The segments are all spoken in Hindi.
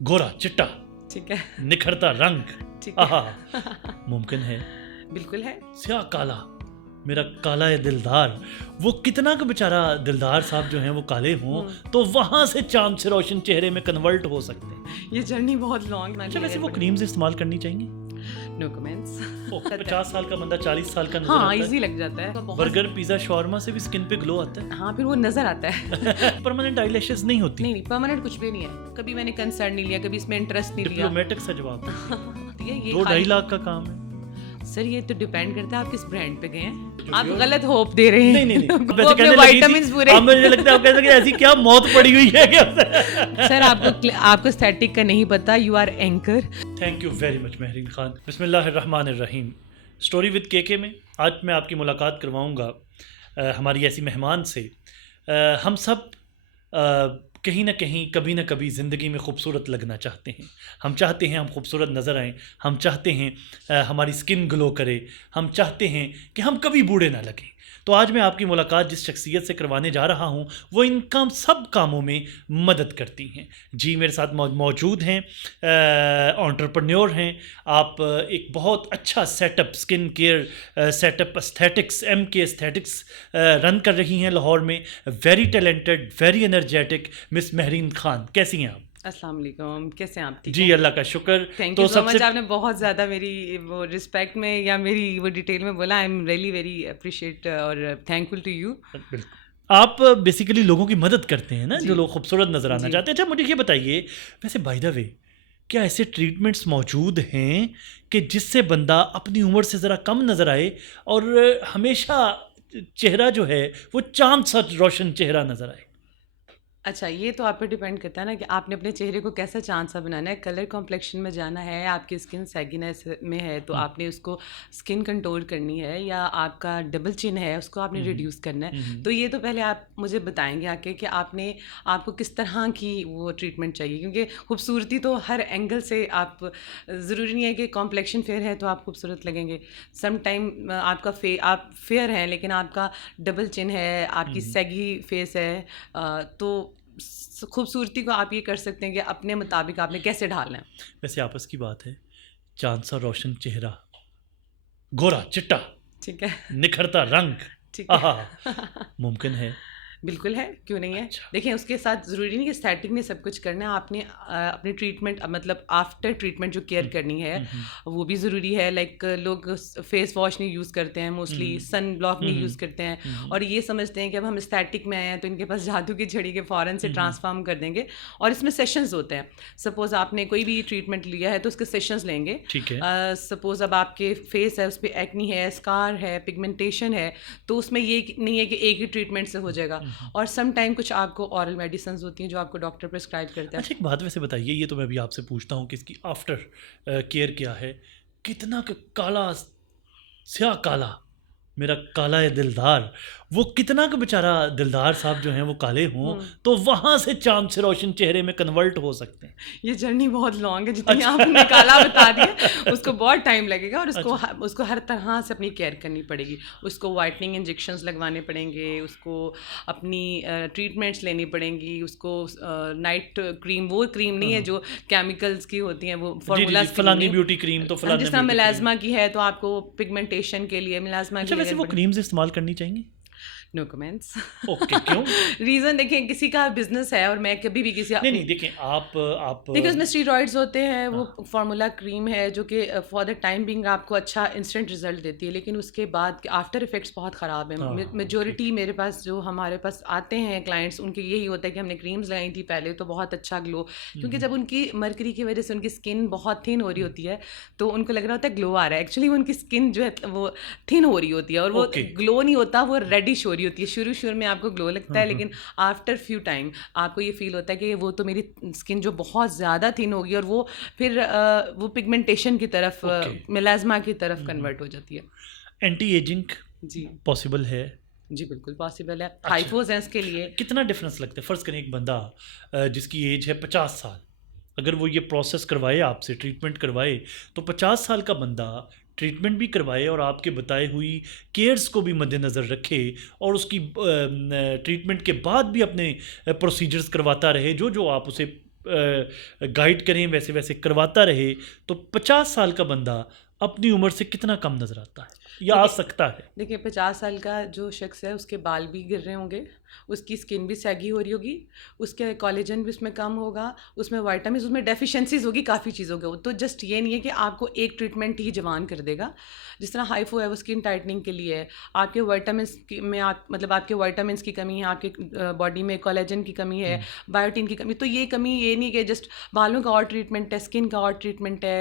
गोरा चिट्टा, ठीक है, निखरता रंग, ठीक है। आहा मुमकिन है बिल्कुल है। स्या काला, मेरा काला है दिलदार। वो कितना का बेचारा दिलदार साहब जो हैं वो काले हों तो वहां से चांद से रोशन चेहरे में कन्वर्ट हो सकते हैं। ये जर्नी बहुत लॉन्ग। अच्छा, वैसे वो क्रीम्स इस्तेमाल करनी चाहिए? No comments. 50 साल का बंदा 40 साल का नजर हाँ, आता है। इजी लग जाता है। बर्गर, पिज्जा, शॉर्मा से भी स्किन पे ग्लो आता है। हाँ, फिर वो नजर आता है। परमानेंट आईलैशेस नहीं होती। नहीं, परमानेंट कुछ भी नहीं है। कभी मैंने कंसर्न नहीं लिया, कभी इसमें इंटरेस्ट नहीं लिया। डिप्लोमेटिक सा जवाब है। ये 2-2.5 लाख का काम है। सर, ये तो डिपेंड करता है आप किस ब्रांड पे गए हैं। आप गलत होप दे रहे हैं। नहीं वो अपने विटामिन्स पूरे। अब मुझे लगता है आप कह सकते हैं ऐसी क्या मौत पड़ी हुई है क्या? सर, आपको स्टैटिक का नहीं पता। You are anchor. Thank you very much Mahreen Khan. बिस्मिल्लाहिर्रहमानिर्रहीम। स्टोरी विद केके में आज मैं आपकी मुलाकात करवाऊंगा हमारी ऐसी मेहमान से। हम सब कहीं ना कहीं कभी ना कभी ज़िंदगी में खूबसूरत लगना चाहते हैं। हम चाहते हैं हम खूबसूरत नज़र आएं। हम चाहते हैं हमारी स्किन ग्लो करे। हम चाहते हैं कि हम कभी बूढ़े ना लगें। तो आज मैं आपकी मुलाकात जिस शख्सियत से करवाने जा रहा हूँ वो इन सब कामों में मदद करती हैं। जी मेरे साथ मौजूद हैं, एंटरप्रेन्योर हैं। आप एक बहुत अच्छा setup, skin care setup aesthetics, MK aesthetics run कर रही हैं लाहौर में। Very talented, very energetic miss Mehreen Khan, कैसी हैं आप? अस्सलाम वालेकुम, कैसे हैं आप? ठीक जी, अल्लाह का शुक्र। Thank you so much. आपने बहुत ज़्यादा मेरी वो रिस्पेक्ट में या मेरी वो डिटेल में बोला। I am really very appreciate और थैंकफुल टू यू। आप बेसिकली लोगों की मदद करते हैं ना, जो लोग खूबसूरत नजर आना चाहते हैं। अच्छा, मुझे ये बताइए, वैसे बाय द वे क्या ऐसे ट्रीटमेंट्स मौजूद हैं कि जिससे बंदा अपनी उम्र से ज़रा कम नज़र आए और हमेशा चेहरा जो है वो चांद सा रोशन चेहरा नज़र आए? अच्छा, ये तो आप पे डिपेंड करता है ना कि आपने अपने चेहरे को कैसा चांद सा बनाना है। कलर कॉम्प्लेक्शन में जाना है, आपकी स्किन सैगीनेस में है तो आपने उसको स्किन कंट्रोल करनी है, या आपका डबल चिन है उसको आपने रिड्यूस करना है। तो ये तो पहले आप मुझे बताएंगे आके कि आपको किस तरह की वो ट्रीटमेंट चाहिए, क्योंकि खूबसूरती तो हर एंगल से आप, ज़रूरी नहीं है कि कॉम्प्लेक्शन फेयर है तो आप खूबसूरत लगेंगे। सम टाइम आप फेयर हैं लेकिन आपका डबल चिन है, आपकी सैगी फेस है, तो खूबसूरती को आप ये कर सकते हैं कि अपने मुताबिक आपने कैसे ढालना है। वैसे आपस की बात है, चांद सा रोशन चेहरा, गोरा चिट्टा, ठीक है, निखरता रंग, ठीक है। आहा मुमकिन है? बिल्कुल है, क्यों नहीं है। अच्छा। देखिए, उसके साथ ज़रूरी नहीं कि स्टैटिक में सब कुछ करना है। आपने अपनी ट्रीटमेंट, मतलब आफ्टर ट्रीटमेंट जो केयर करनी है वो भी ज़रूरी है। लाइक लोग फेस वॉश नहीं यूज़ करते हैं, मोस्टली सन ब्लॉक नहीं यूज़ करते हैं, और ये समझते हैं कि अब हम स्टैटिक में आए हैं तो इनके पास जादू की छड़ी के फ़ौरन से ट्रांसफॉर्म कर देंगे। और इसमें सेशंस होते हैं। सपोज़ आपने कोई भी ट्रीटमेंट लिया है तो उसके सेशंस लेंगे। ठीक है। सपोज़ अब आपके फेस है, उस पर एक्नी है, स्कार है, पिगमेंटेशन है, तो उसमें ये नहीं है कि एक ही ट्रीटमेंट से हो जाएगा। और सम टाइम कुछ आपको ऑरल मेडिसिन होती हैं जो आपको डॉक्टर प्रिस्क्राइब करता है। अच्छा, एक बात वैसे बताइए, ये तो मैं भी आपसे पूछता हूँ कि इसकी आफ्टर केयर क्या है? कितना काला, स्या काला, मेरा काला है दिलदार। वो कितना का बेचारा दिलदार साहब जो हैं वो काले हों तो वहां से चांद से रोशन चेहरे में कन्वर्ट हो सकते हैं। ये जर्नी बहुत लॉन्ग है, जितनी आपने काला बता दिया उसको बहुत टाइम लगेगा, और उसको हर तरह से अपनी केयर करनी पड़ेगी। उसको वाइटनिंग इंजेक्शंस लगवाने पड़ेंगे, उसको अपनी ट्रीटमेंट्स लेनी पड़ेंगी, उसको नाइट क्रीम, वो क्रीम नहीं है जो केमिकल्स की होती हैं, वो फॉर्मूला फलानी ब्यूटी क्रीम, तो फलानी जिस तरह मिलाजमा की है तो आपको पिगमेंटेशन के लिए मिलाजमा की। वैसे वो क्रीम्स इस्तेमाल करनी चाहिए? No comments. ओके, क्यों? रीज़न देखिए, किसी का बिजनेस है और मैं कभी भी किसी नहीं देखें, आप देखिए उसमें स्टीरॉइड्स होते हैं, वो फार्मूला क्रीम है जो कि फॉर द टाइम बिंग आपको अच्छा इंस्टेंट रिजल्ट देती है, लेकिन उसके बाद आफ्टर इफेक्ट्स बहुत ख़राब है। मेजोरिटी मेरे पास जो हमारे पास आते हैं क्लाइंट्स, उनके यही होता है कि हमने क्रीम्स लगाई थी पहले तो बहुत अच्छा ग्लो, क्योंकि जब उनकी मरकरी की वजह से उनकी स्किन बहुत थिन हो रही होती है तो उनको लग रहा होता है ग्लो आ रहा है। एक्चुअली उनकी स्किन जो है वो थिन हो रही होती है और वो ग्लो नहीं होता, वो रेडिश हो रही होती है। शुरू में आपको ग्लो लगता है, लेकिन आफ्टर फ्यू टाइम आपको ये फील होता है कि वो तो मेरी स्किन जो बहुत ज़्यादा थिन होगी, और वो फिर वो पिगमेंटेशन की तरफ, मिलाजमा की तरफ कन्वर्ट हो जाती है। एंटी एजिंग जी पॉसिबल है? जी बिल्कुल पॉसिबल है। हाइपोज है इसके लिए। कितना डिफरेंस लगता है? फ़र्ज़ करें एक बंदा जिसकी एज है 50 साल, अगर वो ये प्रोसेस करवाए, आपसे ट्रीटमेंट करवाए, तो 50 साल का बंदा ट्रीटमेंट भी करवाए और आपके बताए हुई केयर्स को भी मद्देनज़र रखे और उसकी ट्रीटमेंट के बाद भी अपने प्रोसीजर्स करवाता रहे जो आप उसे गाइड करें, वैसे वैसे करवाता रहे, तो 50 साल का बंदा अपनी उम्र से कितना कम नज़र आता है या आ सकता है? देखिए 50 साल का जो शख्स है उसके बाल भी गिर रहे होंगे, उसकी स्किन भी सैगी हो रही होगी, उसके कोलेजन भी उसमें कम होगा, उसमें विटामिन, उसमें डेफिशिएंसीज होगी, काफ़ी चीज़ों के। तो जस्ट ये नहीं है कि आपको एक ट्रीटमेंट ही जवान कर देगा। जिस तरह हाइफो है वो स्किन टाइटनिंग के लिए है, आपके विटामिन्स में मतलब आपके विटामिन्स की कमी है, आपके बॉडी में कोलेजन की कमी है, बायोटिन की कमी। तो ये कमी ये नहीं कि जस्ट बालों का और ट्रीटमेंट है, स्किन का और ट्रीटमेंट है,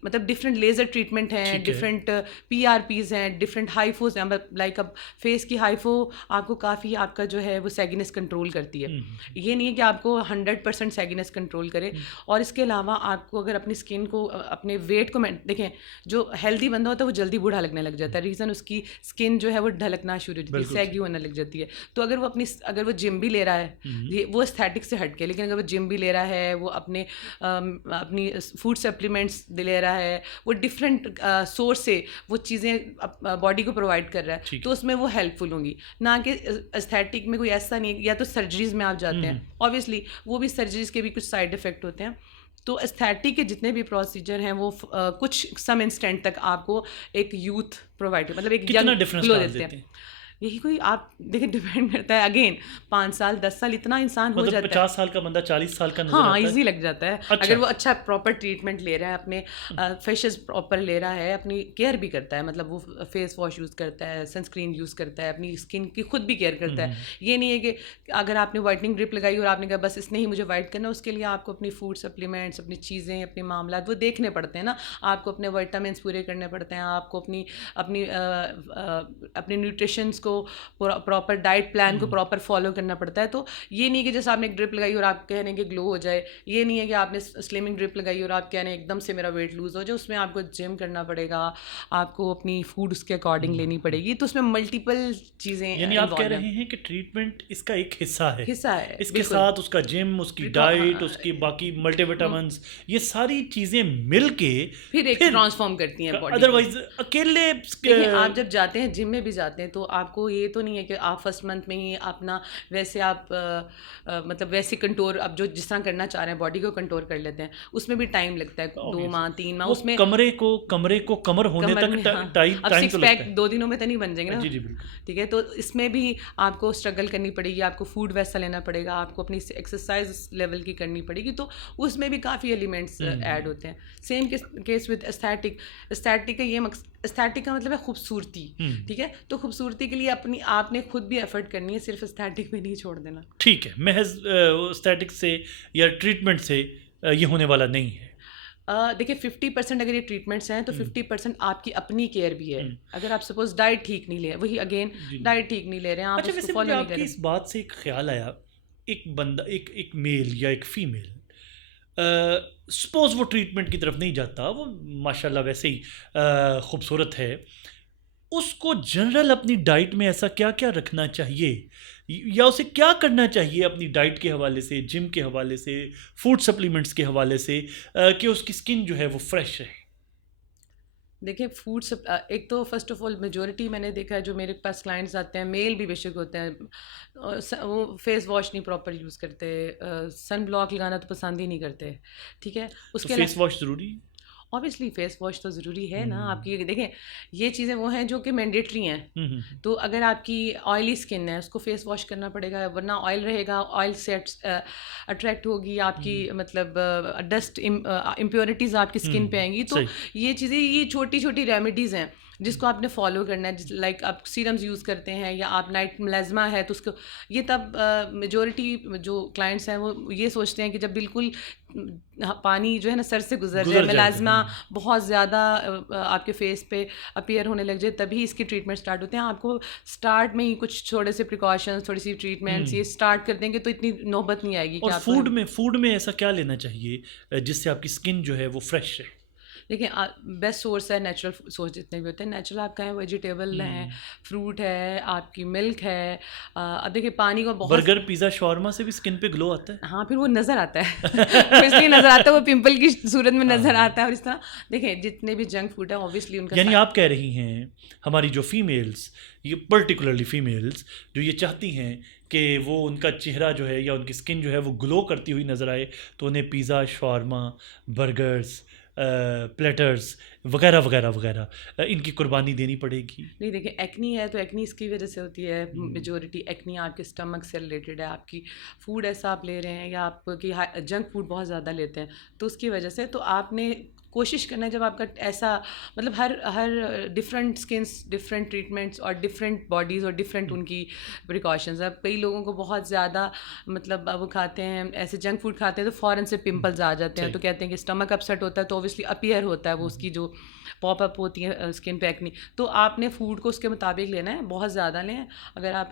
मतलब डिफरेंट लेज़र ट्रीटमेंट हैं, डिफरेंट PRPs हैं, डिफरेंट हाइफोज हैं। लाइक अब फेस की हाइफो आपको काफ़ी आपका जो है वो सैगीनेस कंट्रोल करती है। ये नहीं है कि आपको 100% सैगीनेस कंट्रोल करे। और इसके अलावा आपको अगर अपनी स्किन को, अपने वेट को देखें, जो हेल्दी बंदा होता है वो जल्दी बूढ़ा लगने लग जाता है। रीज़न उसकी स्किन जो है वो ढलकना शुरू हो जाती है, सैगी होने लग जाती है। तो अगर वो जिम भी ले रहा है, ये वो एस्थेटिक से हट के, लेकिन अगर वो जिम भी ले रहा है, वो अपनी फूड सप्लीमेंट्स ले रहा है, वो डिफरेंट सोर्स से वो चीज़ें बॉडी को प्रोवाइड कर रहा है, तो उसमें वो हेल्पफुल होंगी। ना कि एस्थेटिक में कोई ऐसा नहीं है, या तो सर्जरीज में आप जाते हैं, ऑब्वियसली वो भी सर्जरीज के भी कुछ साइड इफ़ेक्ट होते हैं। तो एस्थेटिक के जितने भी प्रोसीजर हैं वो कुछ सम इंस्टेंट तक आपको एक यूथ प्रोवाइड, मतलब एक यंग ग्लो देते हैं। यही कोई आप देखिए डिपेंड करता है, अगेन 5 साल 10 साल इतना इंसान हो जाता है। 50 साल का बंदा 40 साल का नजर हाँ आता है। ईजी लग जाता है। अच्छा। अगर वो अच्छा प्रॉपर ट्रीटमेंट ले रहा है, अपने फेशियल्स प्रॉपर ले रहा है, अपनी केयर भी करता है, मतलब वो फेस वॉश यूज़ करता है, सनस्क्रीन यूज़ करता है, अपनी स्किन की खुद भी केयर करता है। ये नहीं है कि अगर आपने वाइटनिंग ड्रिप लगाई और आपने कहा बस इसने ही मुझे वाइट करना, उसके लिए आपको अपनी फूड सप्लीमेंट्स, अपनी चीज़ें, अपने मामला वो देखने पड़ते हैं ना। आपको अपने विटामिन्स पूरे करने पड़ते हैं, आपको अपनी न्यूट्रिशंस को, प्रॉपर डाइट प्लान को प्रॉपर फॉलो करना पड़ता है। तो ये नहीं कि जैसे आपने एक ड्रिप लगाई और आप कह रहे हैं कि ग्लो हो जाए, ये नहीं है कि आपने स्लिमिंग ड्रिप लगाई और आप कह रहे हैं एकदम से मेरा वेट लूज हो जाए। उसमें आपको जिम करना पड़ेगा, आपको अपनी फूड उसके अकॉर्डिंग लेनी पड़ेगी। तो उसमें मल्टीपल चीज़ें, यानी आप कह रहे हैं कि ट्रीटमेंट इसका एक हिस्सा है, इसके बिल्कुल। साथ उसका जिम, उसकी डाइट, उसकी बाकी मल्टीविटामिन्स, ये सारी चीज़ें मिल के फिर एक ट्रांसफॉर्म करती हैं बॉडी। अदरवाइज अकेले आप जब जाते हैं, जिम में भी जाते हैं, तो आपको ये तो नहीं है कि आप फर्स्ट मंथ में ही अपना वैसे आप मतलब वैसे कंट्रोल, आप जो जिस तरह करना चाह रहे हैं बॉडी को कंट्रोल कर लेते हैं। उसमें भी टाइम लगता है, 2 माह 3 माह। उसमें कमरे को कमर होने तक टाइम अब 6 पैक 2 दिनों में तो नहीं बन जाएंगे ना। जी बिल्कुल। ठीक है, तो इसमें भी आपको स्ट्रगल करनी पड़ेगी, आपको फूड वैसा लेना पड़ेगा, आपको अपनी एक्सरसाइज लेवल की करनी पड़ेगी। तो उसमें भी काफ़ी एलिमेंट्स ऐड होते हैं। सेम केस विद एस्थेटिक का ये एस्थेटिक का मतलब है खूबसूरती। ठीक है, तो खूबसूरती के लिए आपने खुद भी एफर्ट करनी है, सिर्फ एस्थेटिक में नहीं छोड़ देना। ठीक है, महज एस्थेटिक से या ट्रीटमेंट से ये होने वाला नहीं है। देखिए 50% अगर ये ट्रीटमेंट्स हैं तो 50% आपकी अपनी केयर भी है। अगर आप सपोज डाइट ठीक नहीं ले, वही अगेन डाइट ठीक नहीं ले रहे हैं आप, अच्छा, वैसे मुझे आपकी इस बात से एक ख्याल आया, एक बंदा, एक मेल या एक फीमेल, सपोज वो ट्रीटमेंट की तरफ नहीं जाता, वो माशाल्लाह वैसे ही खूबसूरत है, उसको जनरल अपनी डाइट में ऐसा क्या क्या रखना चाहिए, या उसे क्या करना चाहिए अपनी डाइट के हवाले से, जिम के हवाले से, फूड सप्लीमेंट्स के हवाले से, कि उसकी स्किन जो है वो फ्रेश रहे? देखिए एक तो फर्स्ट ऑफ ऑल मेजॉरिटी मैंने देखा है, जो मेरे पास क्लाइंट्स आते हैं, मेल भी बेशक होते हैं, वो फेस वॉश नहीं प्रॉपर यूज़ करते, सन ब्लॉक लगाना तो पसंद ही नहीं करते। ठीक है, उसके फेस वॉश ज़रूरी है? ऑब्वियसली फेस वॉश तो ज़रूरी है ना आपकी। देखें ये चीज़ें वो हैं जो कि मैंडेटरी हैं। तो अगर आपकी ऑयली स्किन है, उसको फेस वॉश करना पड़ेगा, वरना ऑयल रहेगा, ऑयल से अट्रैक्ट होगी आपकी, मतलब डस्ट इम्प्योरिटीज़ आपकी स्किन पे आएंगी। तो ये चीज़ें, ये छोटी छोटी रेमेडीज़ हैं जिसको आपने फॉलो करना है। लाइक आप सीरम्स यूज़ करते हैं, या आप नाइट मलाजमा है तो उसको, ये तब मेजॉरिटी जो क्लाइंट्स हैं वो ये सोचते हैं कि जब बिल्कुल पानी जो है ना सर से गुजर जाए, मलाजमा बहुत ज़्यादा आपके फेस पे अपीयर होने लग जाए, तभी इसकी ट्रीटमेंट स्टार्ट होते हैं। आपको स्टार्ट में ही कुछ थोड़े से प्रिकॉशंस, थोड़ी सी ट्रीटमेंट्स ये स्टार्ट कर देंगे तो इतनी नौबत नहीं आएगी। और फूड में ऐसा क्या लेना चाहिए जिससे आपकी स्किन जो है वो फ्रेश रहे? देखिए बेस्ट सोर्स है नेचुरल सोर्स, जितने भी होते हैं नेचुरल आप कहें, वेजिटेबल हैं, फ्रूट है, आपकी मिल्क है। अब देखिए पानी को बहुत, बर्गर पिज़्ज़ा शॉर्मा से भी स्किन पे ग्लो आता है। हाँ, फिर वो नज़र आता है तो इसलिए नज़र आता है, वो पिंपल की सूरत में नज़र आता है। और इस तरह देखिए जितने भी जंक फूड है ऑब्वियसली उनका, यानी आप कह रही हैं हमारी जो फीमेल्स, ये पर्टिकुलरली फीमेल्स जो ये चाहती हैं कि वो उनका चेहरा जो है या उनकी स्किन जो है वो ग्लो करती हुई नज़र आए, तो उन्हें पिज़्ज़ा, शॉर्मा, बर्गर्स, प्लेटर्स वगैरह वगैरह वगैरह इनकी कुर्बानी देनी पड़ेगी? नहीं, देखिए एक्नी है तो एक्नी इसकी वजह से होती है, मेजोरिटी एक्नी आपके स्टमक से रिलेटेड है, आपकी फूड ऐसा आप ले रहे हैं या आपकी जंक फूड बहुत ज़्यादा लेते हैं तो उसकी वजह से। तो आपने कोशिश करना है जब आपका ऐसा, मतलब हर डिफरेंट स्किन्स, डिफरेंट ट्रीटमेंट्स और डिफरेंट बॉडीज़ और डिफरेंट उनकी प्रिकॉशंस। अब कई लोगों को बहुत ज़्यादा मतलब वो खाते हैं ऐसे जंक फूड खाते हैं तो फ़ौरन से पिंपल्स आ जाते हैं, तो कहते हैं कि स्टमक अपसेट होता है तो ऑब्वियसली अपीयर होता है वो उसकी जो पॉपअप होती है स्किन पे एक्नी। तो आपने फूड को उसके मुताबिक लेना है, बहुत ज़्यादा लें। अगर आप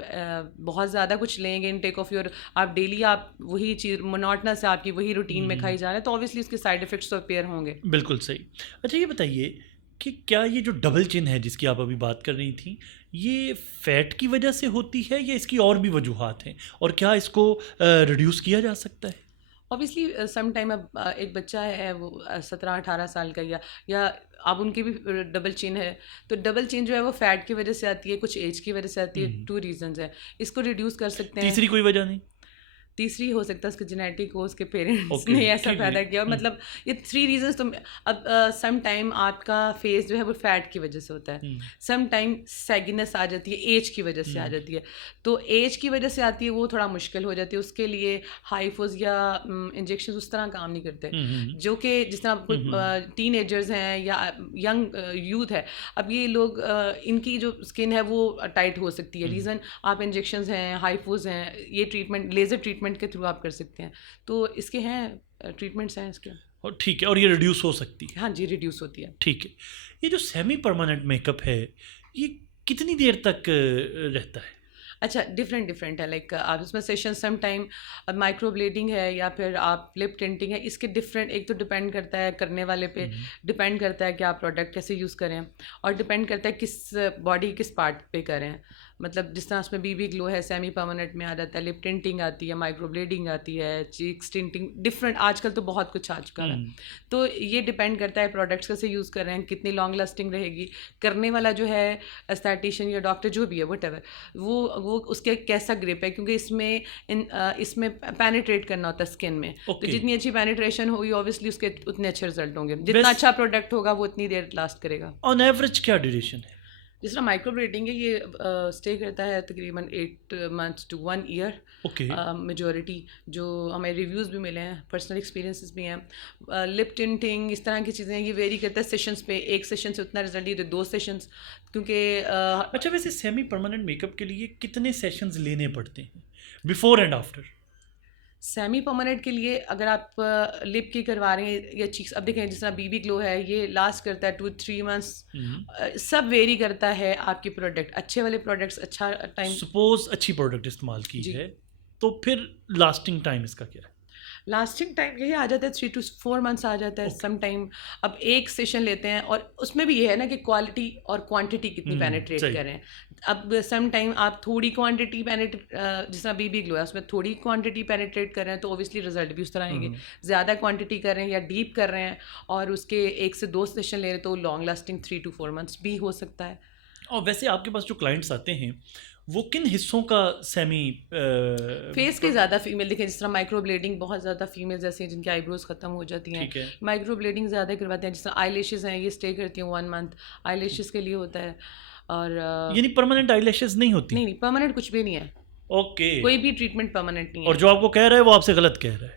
बहुत ज़्यादा कुछ लेंगे इन टेक ऑफ योर, आप डेली आप वही चीज़ मोनोटनस है आपकी, वही रूटीन में खाई जा रहे हैं, तो ऑब्वियसली उसके साइड इफ़ेक्ट्स तो अपीयर होंगे। बिल्कुल सही। अच्छा ये बताइए कि क्या ये जो डबल चिन है जिसकी आप अभी बात कर रही थी, ये फ़ैट की वजह से होती है या इसकी और भी वजूहात हैं, और क्या इसको रिड्यूस किया जा सकता है? ऑब्वियसली सम टाइम अब एक बच्चा है वो 17-18 साल का, या अब उनकी भी डबल चिन है, तो डबल चिन जो है वो फैट की वजह से आती है, कुछ एज की वजह से आती है। 2 रीजंस है, इसको रिड्यूस कर सकते हैं। तीसरी कोई वजह नहीं? तीसरी हो सकता है उसके जेनेटिक हो, उसके पेरेंट्स ओके, ने ऐसा ठीक पैदा है। किया, मतलब ये 3 रीजंस। तो अब सम टाइम आपका फेस जो है वो फैट की वजह से होता है, सम टाइम सैगिनेस आ जाती है एज की वजह से आ जाती है। तो एज की वजह से आती है वो थोड़ा मुश्किल हो जाती है, उसके लिए हाइफोज या इंजेक्शन उस तरह काम नहीं करते, जो कि जिस तरह कोई टीन एजर्स हैं या यंग यूथ है, अब ये लोग इनकी जो स्किन है वो टाइट हो सकती है। रीज़न आप इंजेक्शंस हैं, हाइफोज हैं, ये ट्रीटमेंट लेज़र ट्रीटमेंट के थ्रू आप कर सकते हैं, तो इसके हैं ट्रीटमेंट्स हैं इसके। और ठीक है, और ये रिड्यूस हो सकती है? हाँ जी, रिड्यूस होती है। ठीक है। ये जो सेमी परमानेंट मेकअप है ये कितनी देर तक रहता है? अच्छा, डिफरेंट है, लाइक आप इसमें session some time microblading है या फिर आप लिप टिंटिंग है, इसके डिफरेंट, एक तो डिपेंड करता है करने वाले पे, डिपेंड करता है कि आप प्रोडक्ट कैसे यूज़ करें, और डिपेंड करता है किस बॉडी किस पार्ट पे करें। मतलब जिस तरह उसमें बीबी ग्लो है सेमी परमानेंट में आ जाता है, लिप टिंटिंग आती है, माइक्रो ब्लेडिंग आती है, चीक्स टिंटिंग, डिफरेंट आजकल तो बहुत कुछ आ चुका है। तो ये डिपेंड करता है प्रोडक्ट्स कैसे यूज़ कर रहे हैं, कितनी लॉन्ग लास्टिंग रहेगी, करने वाला जो है एस्थेटिशियन या डॉक्टर जो भी है व्हाटएवर, वो उसके कैसा ग्रिप है, क्योंकि इसमें पेनिट्रेट करना होता है स्किन में। तो जितनी अच्छी पेनिट्रेशन होगी ऑब्वियसली उसके उतने अच्छे रिजल्ट होंगे, जितना अच्छा प्रोडक्ट होगा वो उतनी देर लास्ट करेगा। ऑन एवरेज क्या ड्यूरेशन है? जिस तरह माइक्रो ब्लेडिंग है ये स्टे करता है तकरीबन 8 months to 1 year। Okay. Majority जो हमें रिव्यूज़ भी मिले हैं, पर्सनल एक्सपीरियंसेस भी हैं। लिप टिंटिंग इस तरह की चीज़ें ये वेरी करता है सेशंस पे, एक सेशन से उतना रिजल्ट नहीं तो 2 सेशंस, क्योंकि अच्छा वैसे सेमी परमानेंट मेकअप के लिए कितने सेशंस लेने पड़ते हैं before and after? Semi permanent के लिए अगर आप लिप की करवा रहे हैं या चीक्स, अब देखें जिस तरह बीबी ग्लो है ये लास्ट करता है 2-3 months। सब वेरी करता है आपकी प्रोडक्ट, अच्छे वाले प्रोडक्ट्स अच्छा टाइम। सपोज अच्छी प्रोडक्ट इस्तेमाल की है तो फिर लास्टिंग टाइम इसका क्या है? लास्टिंग टाइम यही आ जाता है 3 to 4 months आ जाता है सम टाइम। अब एक सेशन लेते हैं और उसमें भी ये है ना कि क्वालिटी और क्वांटिटी कितनी पेनिट्रेट कर रहे हैं। अब सम टाइम आप थोड़ी क्वांटिटी जिस तरह बीबी ग्लो है उसमें थोड़ी क्वांटिटी पेनिट्रेट कर रहे हैं तो ओबियसली रिजल्ट भी उस तरह आएंगे। ज़्यादा क्वांटिटी कर रहे हैं या डीप कर रहे हैं और उसके 1 से 2 सेशन ले रहे हैं तो लॉन्ग लास्टिंग 3 to 4 months भी हो सकता है। और वैसे आपके पास जो क्लाइंट्स आते हैं वो किन हिस्सों का सेमी फेस के ज़्यादा फीमेल देखें, जिस तरह माइक्रो ब्लेडिंग बहुत ज़्यादा फीमेल्स ऐसी हैं जिनकी आईब्रोज ख़त्म हो जाती हैं, माइक्रो ब्लेडिंग ज़्यादा करवाते हैं। जिस तरह आई लैशेज़ हैं ये स्टे करती हैं 1 month, आई लैशेज़ के लिए होता है। और यानी परमानेंट आई लैशेज़ नहीं होती? नहीं, परमानेंट कुछ भी नहीं है। ओके। कोई भी ट्रीटमेंट परमानेंट नहीं है। और जो आपको कह रहा है वो आपसे गलत कह रहा है?